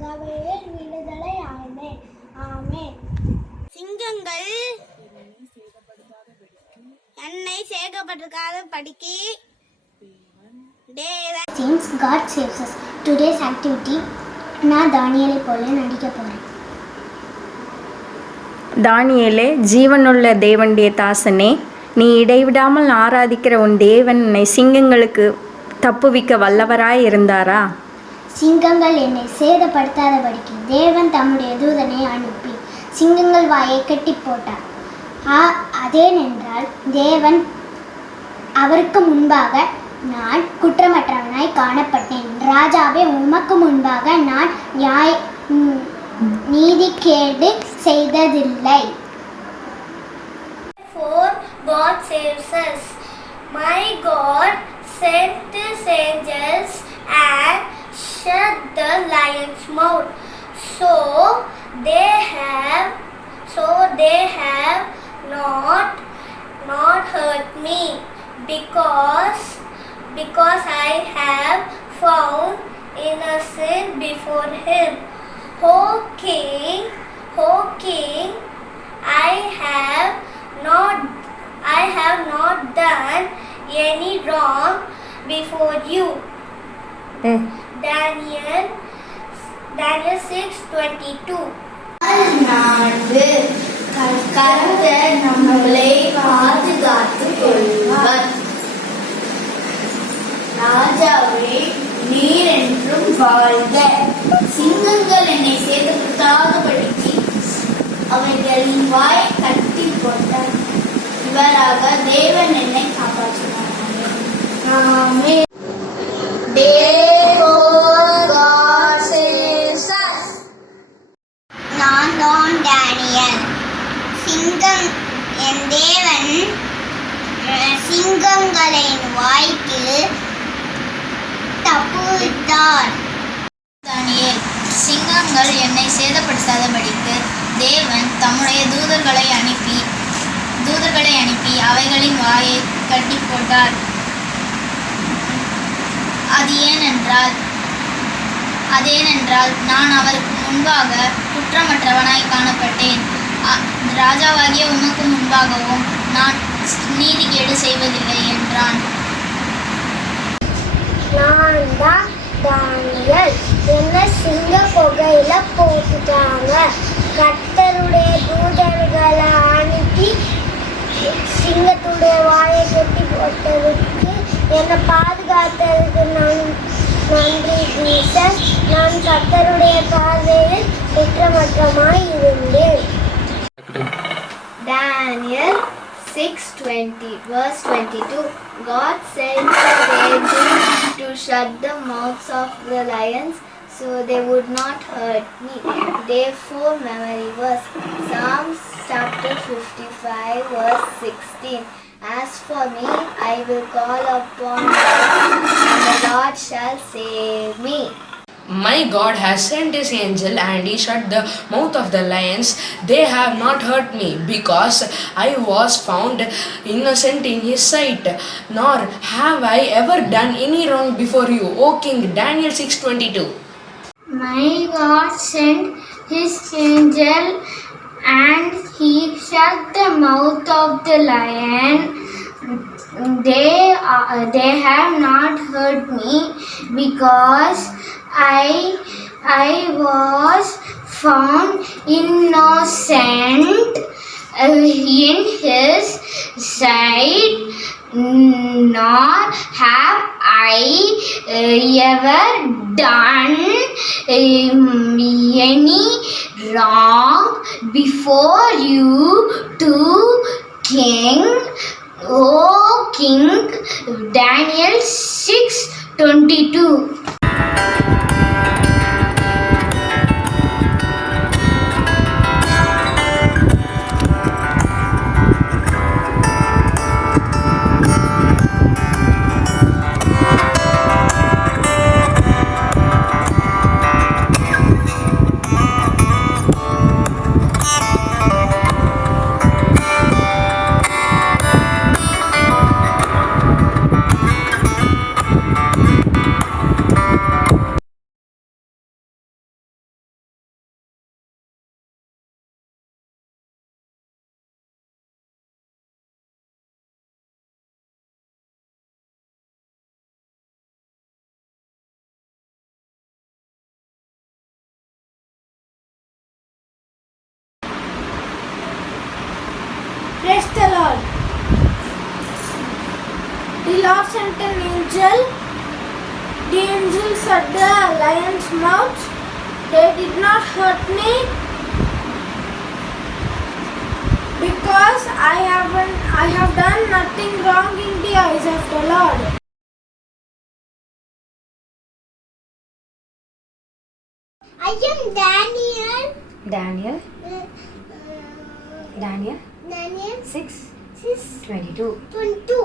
கவையில் விடுதலை ஆனேன். ஆமென். சிங்கங்கள் என்னை சேதப்படுத்தாதபடிக்கு Since God saves us. Today's activity நான் தானியேலை போல நடிக்க போறேன். தானியேலே, ஜீவனுள்ள தேவனுடைய தாசனே, நீ இடைவிடாமல் ஆராதிக்கிற உன் தேவன் என்னை சிங்கங்களுக்கு தப்புவிக்க வல்லவராய் இருந்தாரா? சிங்கங்கள் என்னை சேதப்படுத்தாதபடிக்கு தேவன் தம்முடைய தூதனை அனுப்பி சிங்கங்கள் வாயை கட்டி போட்டார். அதேனென்றால் தேவன் அவருக்கு முன்பாக நான் குற்றமற்றவனாய் காணப்பட்டேன். ராஜாவே, உமக்கு முன்பாக நான் நீதிகேடு செய்ததில்லை. For God saves us. My God sent his angels and shut the lion's mouth. So they have not hurt me because I have found innocent before him. O King, I have not done any wrong before you. Daniel 6:22. கர்த்தர் நம்மளை பாதுகாத்துக் கொள்வார். ராஜாவே, நீர் என்றும் வாழ்க. சிங்கங்கள் என்னை சேதப்படுத்தாதபடிக்கு அவைகளின் வாயை கட்டி போட்டார். இவராக தேவன் என்னை காப்பாற்றினார். ஆமென். நான் தான் டேனியல். சிங்கம் என் தேவன் சிங்கங்களின் வாய்க்கு தப்புவித்தார். தானியேல், சிங்கங்கள் என்னை சேதப்படுத்தாதபடிக்கு தேவன் தம்முடைய தூதர்களை அனுப்பி அவைகளின் வாயை கட்டி போட்டார். அதேனென்றால் நான் அவருக்கு முன்பாக குற்றமற்றவனாய் காணப்பட்டேன். ராஜாவாகிய உமக்கு முன்பாகவும் நான் நீதிகேடு செய்வதில்லை என்றான். நான் தான் தானியல். என்ன சிங்க கொகையில போட்டுட்டாங்க. கர்த்தருடைய தூதர்களை அனுப்பி சிங்கத்துடைய வாயை கட்டி போட்டதுக்கு என்னை பாதுகாத்ததுக்கு நன்றி ஜீசஸ். நான் கர்த்தருடைய பார்வையில் குற்றமற்றமாய் இருந்தேன். Daniel 6:20 verse 22. God sent his angels to shut the mouths of the lions so they would not hurt me. Day 4 memory verse. Psalms chapter 55 verse 16. As for me, I will call upon God, and the Lord shall save me. My God has sent his angel and he shut the mouth of the lions. They have not hurt me because I was found innocent in his sight, nor have I ever done any wrong before you, O King. Daniel 6:22. My God sent his angel and he shut the mouth of the lion. they have not hurt me because I was found innocent in His sight, nor have I ever done any wrong before you, two king. O King. Daniel 6:22. Praise the Lord. The Lord sent an angel. The angel shut the lion's mouth. They did not hurt me because I have done nothing wrong in the eyes of the Lord. I am Daniel. Daniel Daniel 6:22. 22.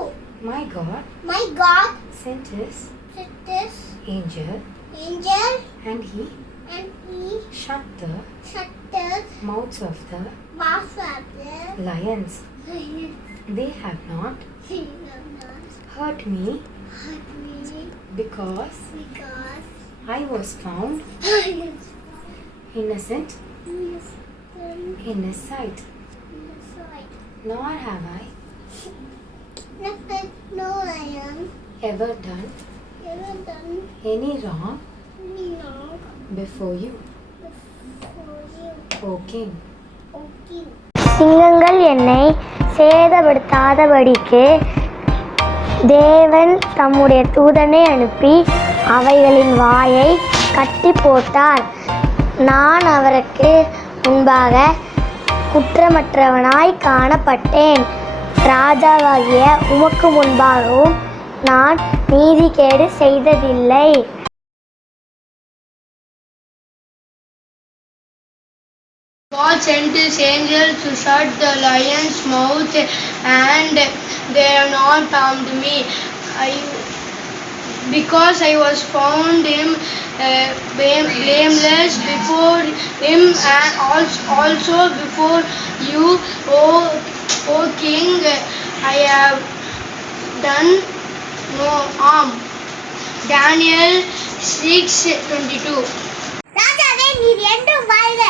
My God My God sent his sent this angel angel and he and he shut the shut the mouths of the mouth of the lions. lion. They have not He will not hurt me hurt me because because I was found I am innocent innocent in his sight, in the sight. nor have I Nothing, no lion ever done ever done any wrong any wrong before you, before you. O King. Okay. சிங்கங்கள் என்னை சேதப்படுத்தாதபடிக்கு தேவன் தம்முடைய தூதனை அனுப்பி அவைகளின் வாயை கட்டி போட்டார். நான் அவருக்கு முன்பாக குற்றமற்றவனாய் காணப்பட்டேன். ராஜாவாகிய உமக்கு முன்பாகவும் நான் நீதிகேடு செய்ததில்லை. God sent his angel to shut the lion's mouth, and they have not harmed me. Because I was found blameless before him and also before you, O King. I have done no harm. Daniel 6:22. ராஜாவே நீர் என்றும் வாழ்க.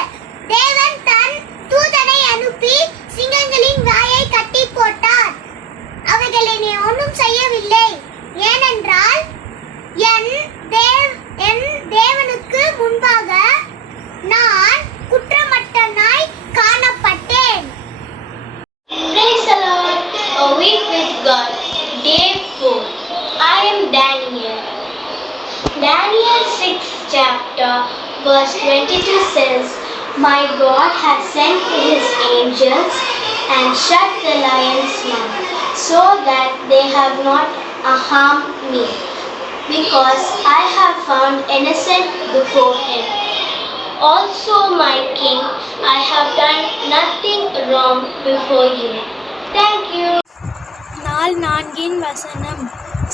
தேவன் தன் தூதனை அனுப்பி சிங்கங்களின் வாயை கட்டி போட்டார். அவைகள் என்னை ஒன்றும் செய்யவில்லை. ஏனென்றால் என் தேவனுக்கு முன்பாக நான் குற்றமற்றவனாய் காணப்பட்டேன். Praise the Lord. A week with God. Day 4. I am Daniel. Daniel 6th chapter verse 22 says, My God has sent his angels and shut the lion's mouth, so that they have not harmed me, because I have found innocent before him. Also, my King, I have done nothing wrong before you. Thank you. நாள் 4 வசனம்.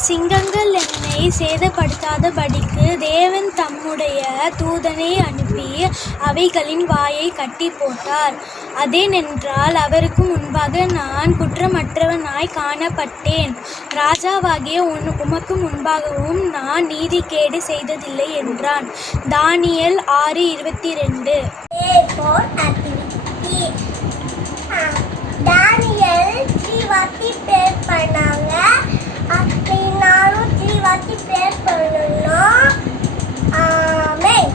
சிங்கங்கள் என்னை சேதப்படுத்தாதபடிக்கு தேவன் தம்முடைய தூதனை அனுப்பி அவைகளின் வாயை கட்டி போட்டார். அதேனென்றால் அவருக்கு முன்பாக நான் குற்றமற்றவனாய் காணப்பட்டேன். ராஜாவாகிய உமக்கு முன்பாகவும் நான் நீதிகேடு செய்ததில்லை என்றான். தானியேல் 6:22. Daniel 3 வாட்டி ப்ரே பண்ணாங்க. எல்லாத்தையும் ப்ரே பண்ணணும். ஆமென்.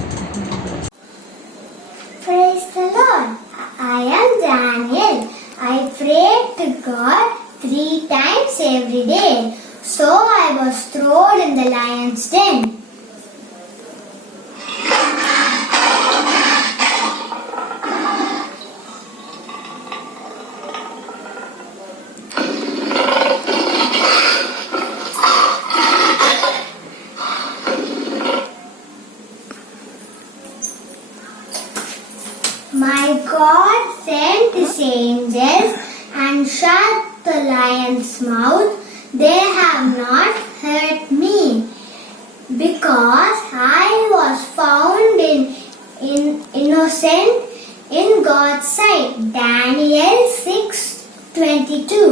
Praise the Lord. I am Daniel. I prayed to God 3 times every day. So I was thrown in the lion's den. My God sent his angels and shut the lion's mouth. They have not hurt me, because I was found innocent in God's sight. Daniel 6:22.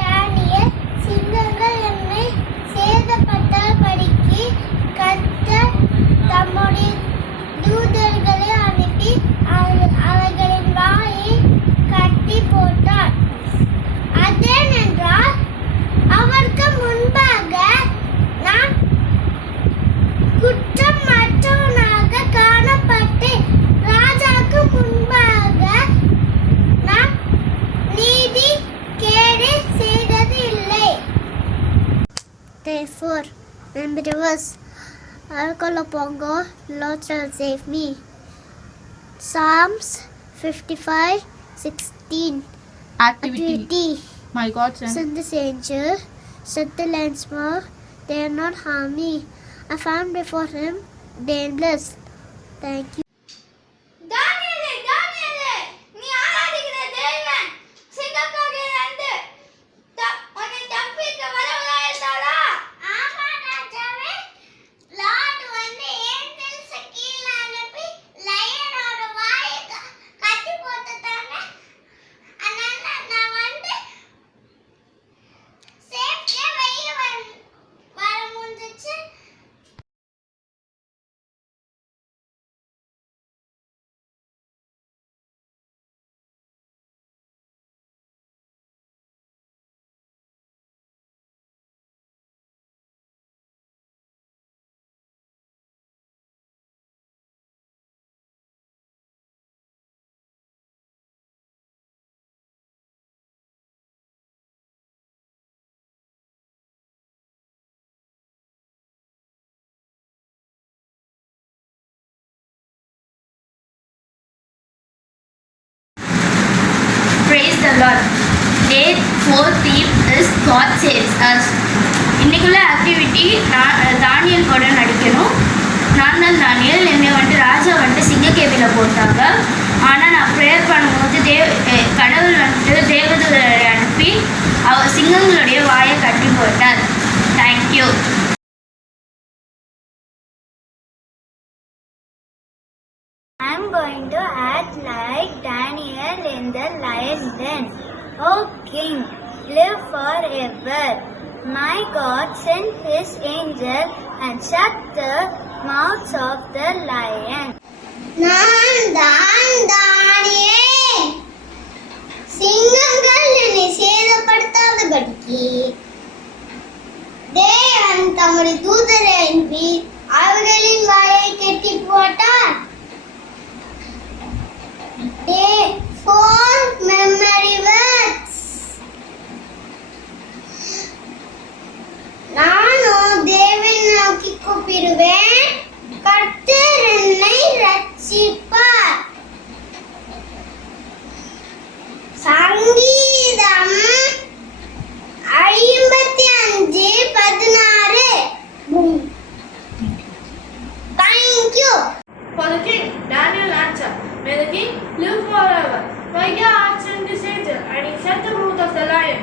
தானியேல், சிங்கங்கள் என்னை சேதப்படுத்தாதபடிக்கு கர்த்தர் தம்முடைய தூதர்களை அனுப்பி அவர்களின் வாயை கட்டி போட்டார். அதேனென்றால் அவருக்கு முன்பாக நான் குற்றமற்றவனாக காணப்பட்டேன். ராஜாவுக்கு முன்பாக நான் நீதி கேடு செய்தது இல்லை. Therefore, remember the verse, I will call upon God, the Lord shall save me. Psalms 55:16. Activity. My God Send this angel, set the lions more, they are not harm me. I found before him, blameless. Thank you. தானியேலே, தானியேலே, நீ ஆராதிக்கிற தேவன் சிங்கக்கோகையிலிருந்து உன்னை தப்பிக்க வல்லவராய் இருந்தாரா? ஆமா ராஜாவே. Lord வந்து ஏஞ்சல்ஸ் கீழே அனுப்பி லயனோட வாயை கட்டி போட்டுட்டாங்க. அதனால நான் வந்து சேஃப்டியா வெளியே வர முடிஞ்சிச்சு. Praise the Lord. Day 4 theme is God saves us. இன்னைக்குள்ள ஆக்டிவிட்டி தானியல் கூட நடிக்கணும். நான் தான் தானியல். என்னை வந்துட்டு ராஜா வந்துட்டு சிங்கக்கேவியில் போட்டாங்க. ஆனால் நான் ப்ரேயர் பண்ணும்போது கடவுள் வந்துட்டு தேவதூதரை அனுப்பி அவர் சிங்கங்களுடைய வாயை கட்டி போட்டார். Thank you. I'm going to act like Daniel in the lion's den. O King, live forever. My God sent his angel and shut the mouths of the lion. நான் தான் தானியேல். சிங்கங்கள் என்னை சேதப்படுத்தாதபடிக்கு தேவன் தம்முடைய தூதரை அனுப்பி அவர்களின் வாயை கட்டி போட்டார். Day 4 memory words. நானும் தேவனை நோக்கி கூப்பிடுவேன், கர்த்தர் என்னை ரட்சிப்பார். சங்கீதம் 55:16. Thank you. For the king, Daniel answered, May the king live forever. My God sent his angel, and he shut the mouth of the lion.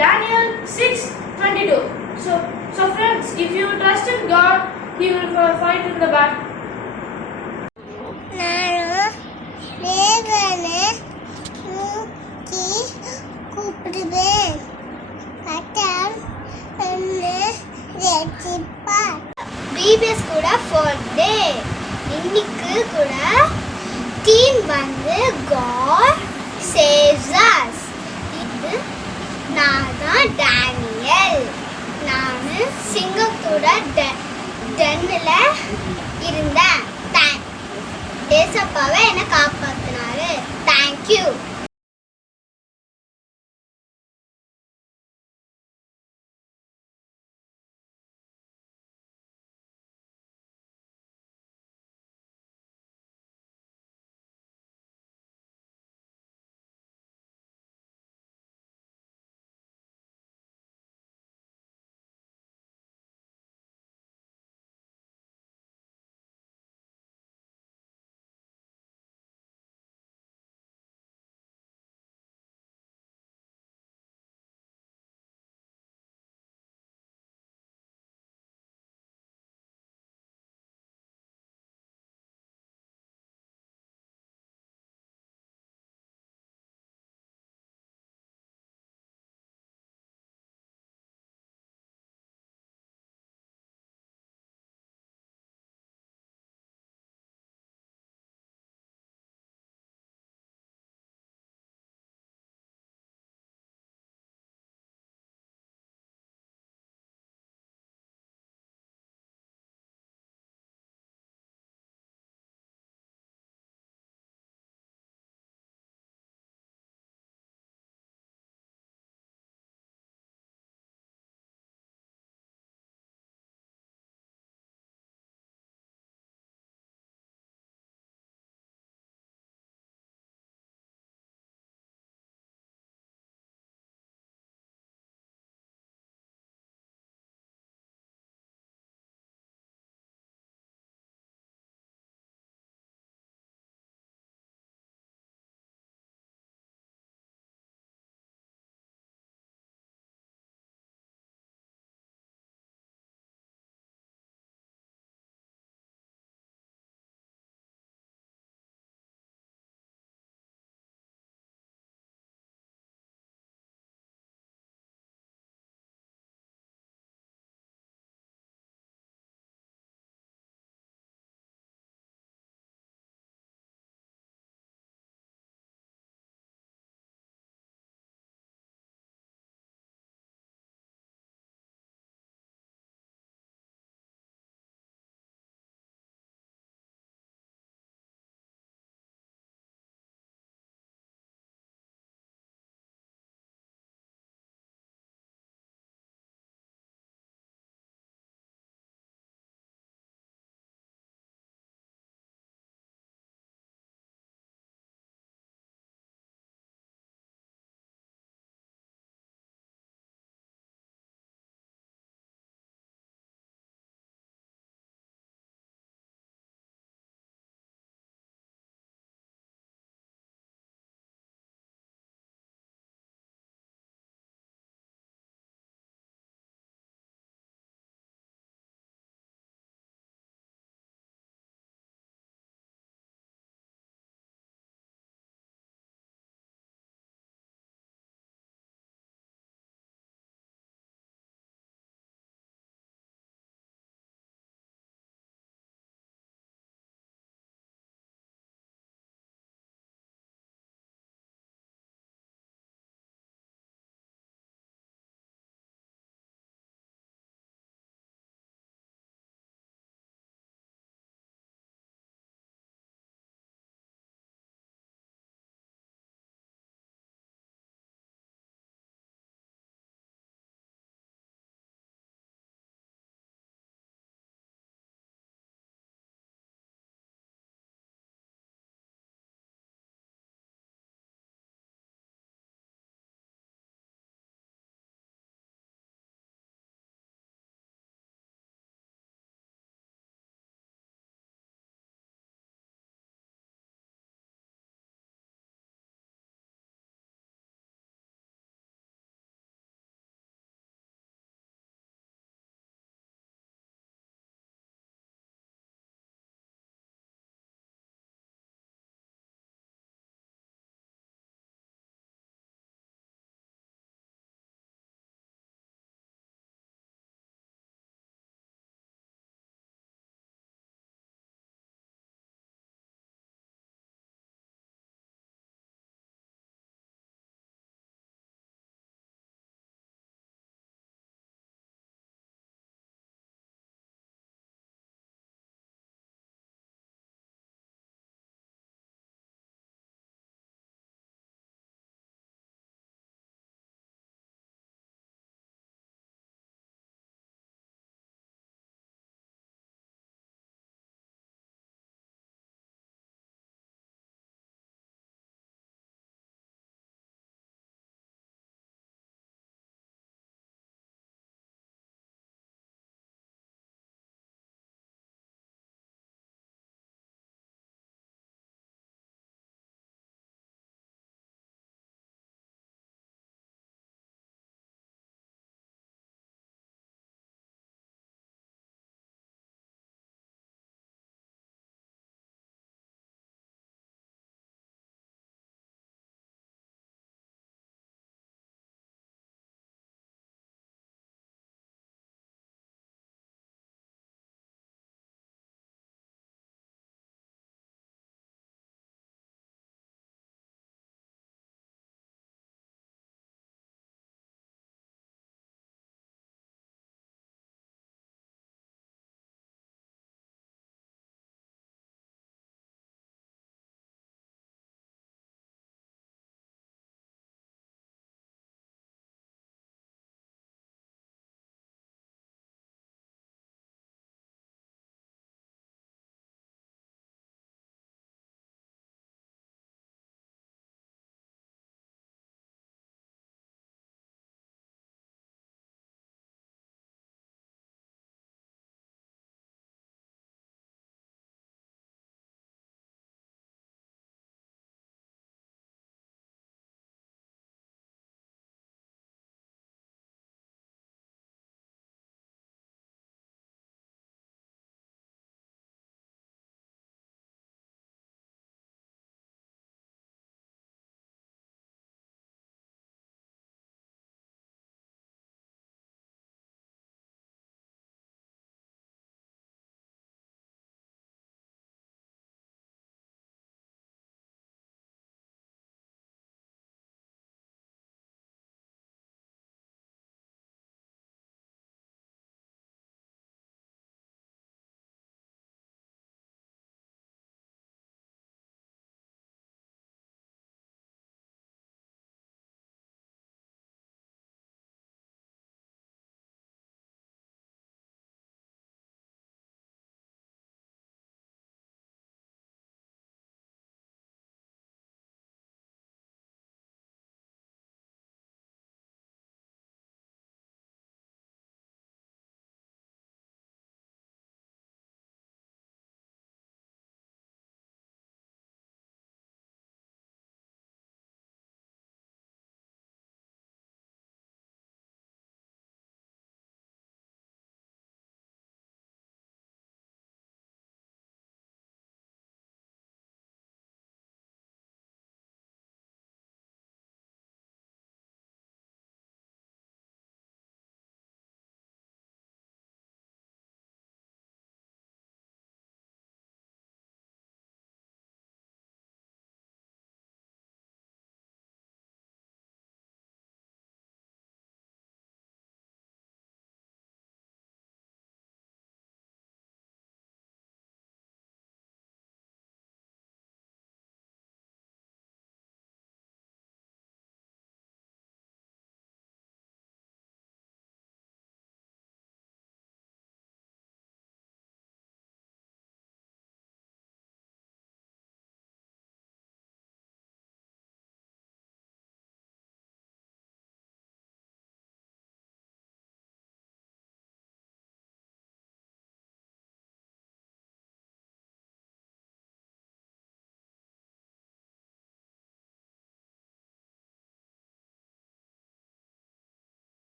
Daniel 6:22. So friends, if you trust in God, He will fight in the battle. நான் தேவனை நோக்கி கூப்பிடுவேன், கர்த்தர் என்னை ரட்சிப்பார். PBS கூட for day. இன்னைக்கு கூட தீம் வந்து God saves